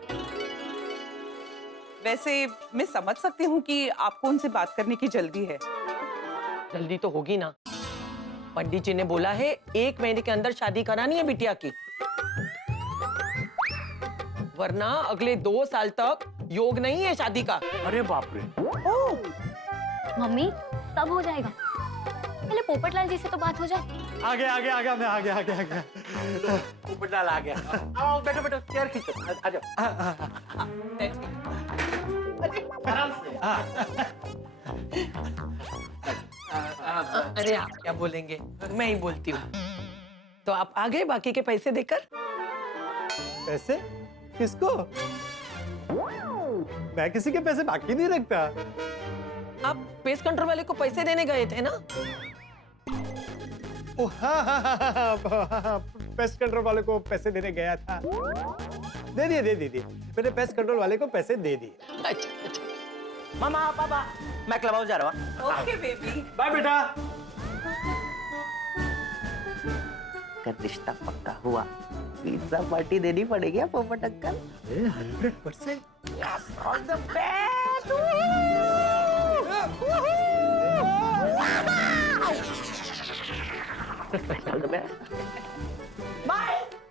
वैसे मैं समझ सकती हूँ कि आपको उनसे बात करने की जल्दी है। जल्दी तो होगी ना, पंडित जी ने बोला है 1 महीने के अंदर शादी करानी है बिटिया की, वरना अगले 2 साल तक योग नहीं है शादी का। अरे बाप रे। मम्मी, सब हो जाएगा, पहले पोपटलाल जी से तो बात हो जाए। आ गया, मैं आ गया। पोपटलाल आ गया। आओ बैठो, चेयर खींचो, आ जाओ। आराम से। अरे आप क्या बोलेंगे, मैं ही बोलती हूँ। तो आप आ गए बाकी के पैसे देकर? पैसे? किसको? मैं किसी के पैसे बाकी नहीं रखता। आप पेस्ट कंट्रोल वाले को पैसे देने गए थे ना? ओ हाँ, पेस्ट कंट्रोल वाले को पैसे देने गया था। दे दिए। मैंने पेस्ट कंट्रोल वाले को पैसे दे दिए। अच्छा। मामा, पापा, मैं क्लब हाउस जा रहा हूँ। Okay baby. बाय बेटा। का रिश्ता पक्का हुआ, पिज्जा पार्टी देनी पड़ेगी Popat uncle. 100%। All the best.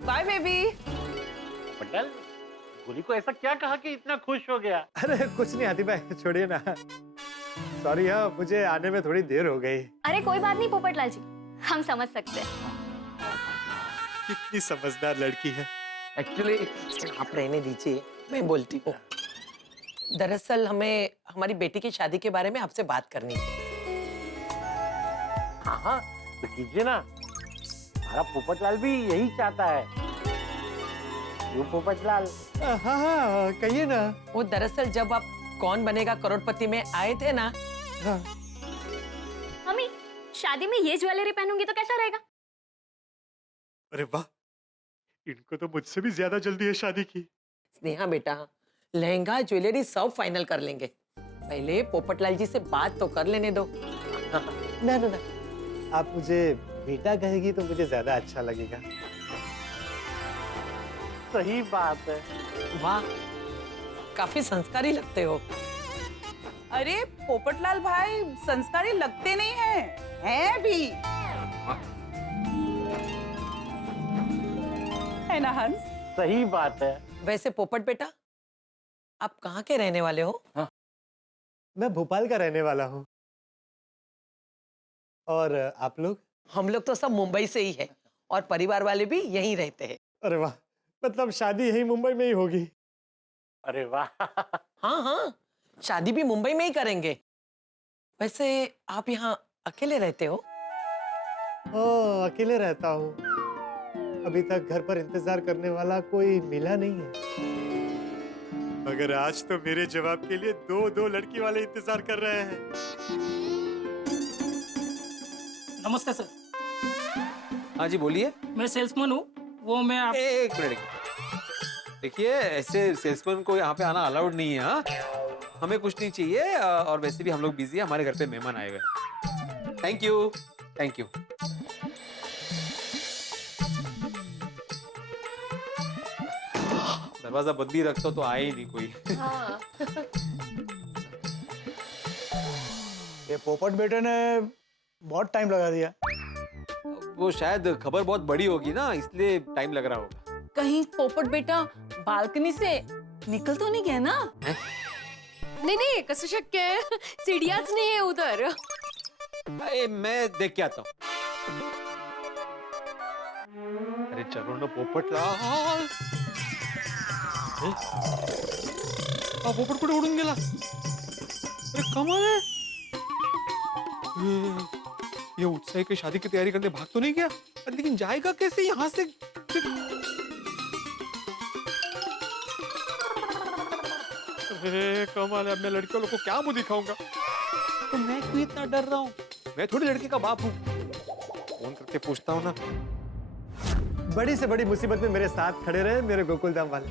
Bye baby. Patel, गोली को ऐसा क्या कहा कि इतना खुश हो गया? अरे कुछ नहीं आती भाई, छोड़िए ना। सॉरी हाँ, मुझे आने में थोड़ी देर हो गई। अरे कोई बात नहीं पोपटलाल जी, हम समझ सकते हैं। कितनी समझदार लड़की है। एक्चुअली आप रहने दीजिए, मैं बोलती हूँ। दरअसल हमें हमारी बेटी की शादी के बारे में आपसे बात करनी है। हाँ हाँ, तो कीजिए ना। हमारा पोपटलाल भी यही चाहता है। क्यों पोपटलाल? हाँ हाँ, कहिए ना। वो दरअसल जब आप कौन बनेगा करोड़पति में आए थे ना। हाँ। मम्मी, शादी में ये ज्वेलरी पहनूंगी तो कैसा रहेगा? अरे वाह, इनको तो मुझसे भी ज्यादा जल्दी है शादी की। स्नेहा बेटा, लहंगा ज्वेलरी सब फाइनल कर लेंगे, पहले पोपटलाल जी से बात तो कर लेने दो। ना ना ना, आप मुझे बेटा कहेगी तो मुझे ज्यादा अच्छा लगेगा। सही बात है। वाह, काफी संस्कारी लगते हो। अरे पोपटलाल भाई संस्कारी लगते नहीं हैं भी। है ना हंस? सही बात है। वैसे पोपट बेटा, आप कहाँ के रहने वाले हो? हाँ। मैं भोपाल का रहने वाला हूँ। और आप लोग? हम लोग तो सब मुंबई से ही है और परिवार वाले भी यहीं रहते हैं। अरे वाह, मतलब शादी यही मुंबई में ही होगी। अरे वाह। हाँ हाँ, शादी भी मुंबई में ही करेंगे। वैसे आप यहाँ अकेले रहते हो? हाँ, अकेले रहता हूँ। अभी तक घर पर इंतजार करने वाला कोई मिला नहीं है। मगर आज तो मेरे जवाब के लिए दो लड़की वाले इंतजार कर रहे हैं। नमस्ते सर। हाँ जी बोलिए। मैं सेल्समैन हूँ। वो मैं आप एक मिनट देखिए, ऐसे सेल्समैन को यहाँ पे आना अलाउड नहीं है। हाँ, हमें कुछ नहीं चाहिए और वैसे भी हम लोग बिजी हैं, हमारे घर पे मेहमान आए हुए। Thank you, thank you. दरवाजा बंद ही रखता तो आए ही नहीं कोई। हाँ। ये पोपट बेटे ने बहुत टाइम लगा दिया। वो शायद खबर बहुत बड़ी होगी ना, इसलिए टाइम लग रहा होगा। कहीं पोपट बेटा बालकनी से निकल तो नहीं गया ना? नहीं नहीं, कसं शक्य है, सीढ़ियाच नहीं है उधर। मैं देख के आता हूँ। अरे चलो ना पोपटलाल। पोपट कुठे उडून गेला? अरे कमाल है। ये उत्साही की शादी की तैयारी करने भाग तो नहीं गया, लेकिन जाएगा कैसे यहाँ से? अरे कमाल है, अब मैं लड़के लोगों को क्या मुंह दिखाऊंगा? तो मैं क्यों इतना डर रहा हूँ? मैं थोड़ी लड़की का बाप हूँ। फोन करके पूछता हूँ ना। बड़ी से बड़ी मुसीबत में मेरे साथ खड़े रहे मेरे गोकुलधाम वाले।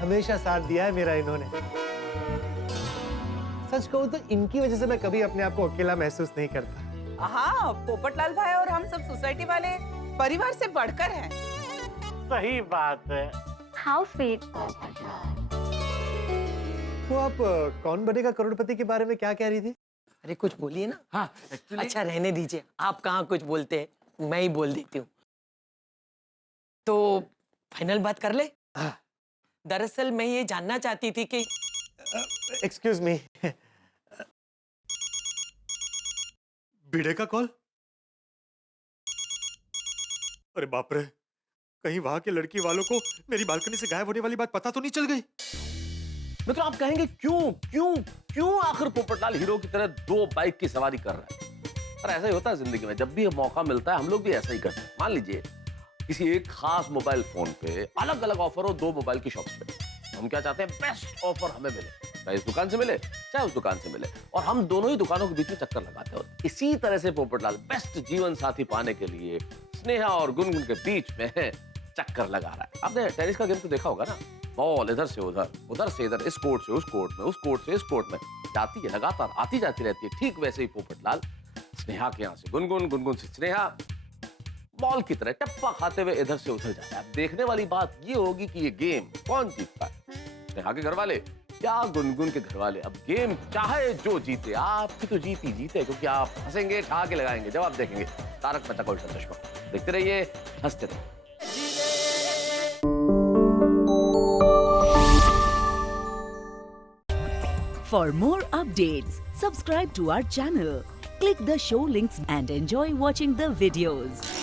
हमेशा साथ दिया है मेरा इन्होंने। सच कहूँ तो इनकी वजह से मैं कभी अपने आप को अकेला महसूस नहीं करता। हाँ, पोपटलाल भाई और हम सब सोसाइटी वाले परिवार से बढ़कर हैं। सही बात है। How sweet. तो आप कौन बनेगा करोड़पति के बारे में क्या कह रही थी? अरे कुछ बोलिए ना। हाँ, अच्छा रहने दीजिए, आप कहाँ कुछ बोलते हैं, मैं ही बोल देती हूँ। तो फाइनल बात कर ले। दरअसल मैं ये जानना चाहती थी कि एक्सक्यूज मी, भिड़े का कॉल? अरे बाप रे, कहीं वहां के लड़की वालों को मेरी बालकनी से गायब होने वाली बात पता तो नहीं चल गई? मतलब आप कहेंगे क्यों क्यों क्यों आखिर पोपटलाल हीरो की तरह 2 बाइक की सवारी कर रहा है? पर ऐसा ही होता है जिंदगी में, जब भी मौका मिलता है हम लोग भी ऐसा ही करते हैं। मान लीजिए किसी एक खास मोबाइल फोन पे अलग अलग ऑफर हो 2 मोबाइल की शॉप्स पे, हम क्या चाहते हैं, बेस्ट ऑफर हमें मिले, चाहे इस दुकान से मिले चाहे उस दुकान से मिले, और हम दोनों ही दुकानों के बीच में चक्कर लगाते हैं। इसी तरह से पोपटलाल बेस्ट जीवन साथी पाने के लिए स्नेहा और गुनगुन के बीच में चक्कर लगा रहा है। आपने टेनिस का गेम तो देखा होगा ना, बॉल इधर से उधर, उधर से इधर, इस कोर्ट से उस कोर्ट में, उस कोर्ट से इस कोर्ट में जाती है, लगातार आती जाती रहती है। ठीक वैसे ही पोपटलाल स्नेहा के यहाँ से गुनगुन, गुनगुन से स्नेहा, बॉल की तरह टप्पा खाते हुए इधर से उधर जाता है। अब देखने वाली बात ये होगी कि ये गेम कौन जीतता है, स्नेहा के घर वाले या गुनगुन के घर वाले। अब गेम चाहे जो जीते, आपकी तो जीत ही जीते, क्योंकि आप हंसेंगे, ठहाके लगाएंगे जब आप देखेंगे तारक मेहता का उल्टा चश्मा। देखते रहिए, हंसते रहिए। For more updates, subscribe to our channel, click the show links and enjoy watching the videos.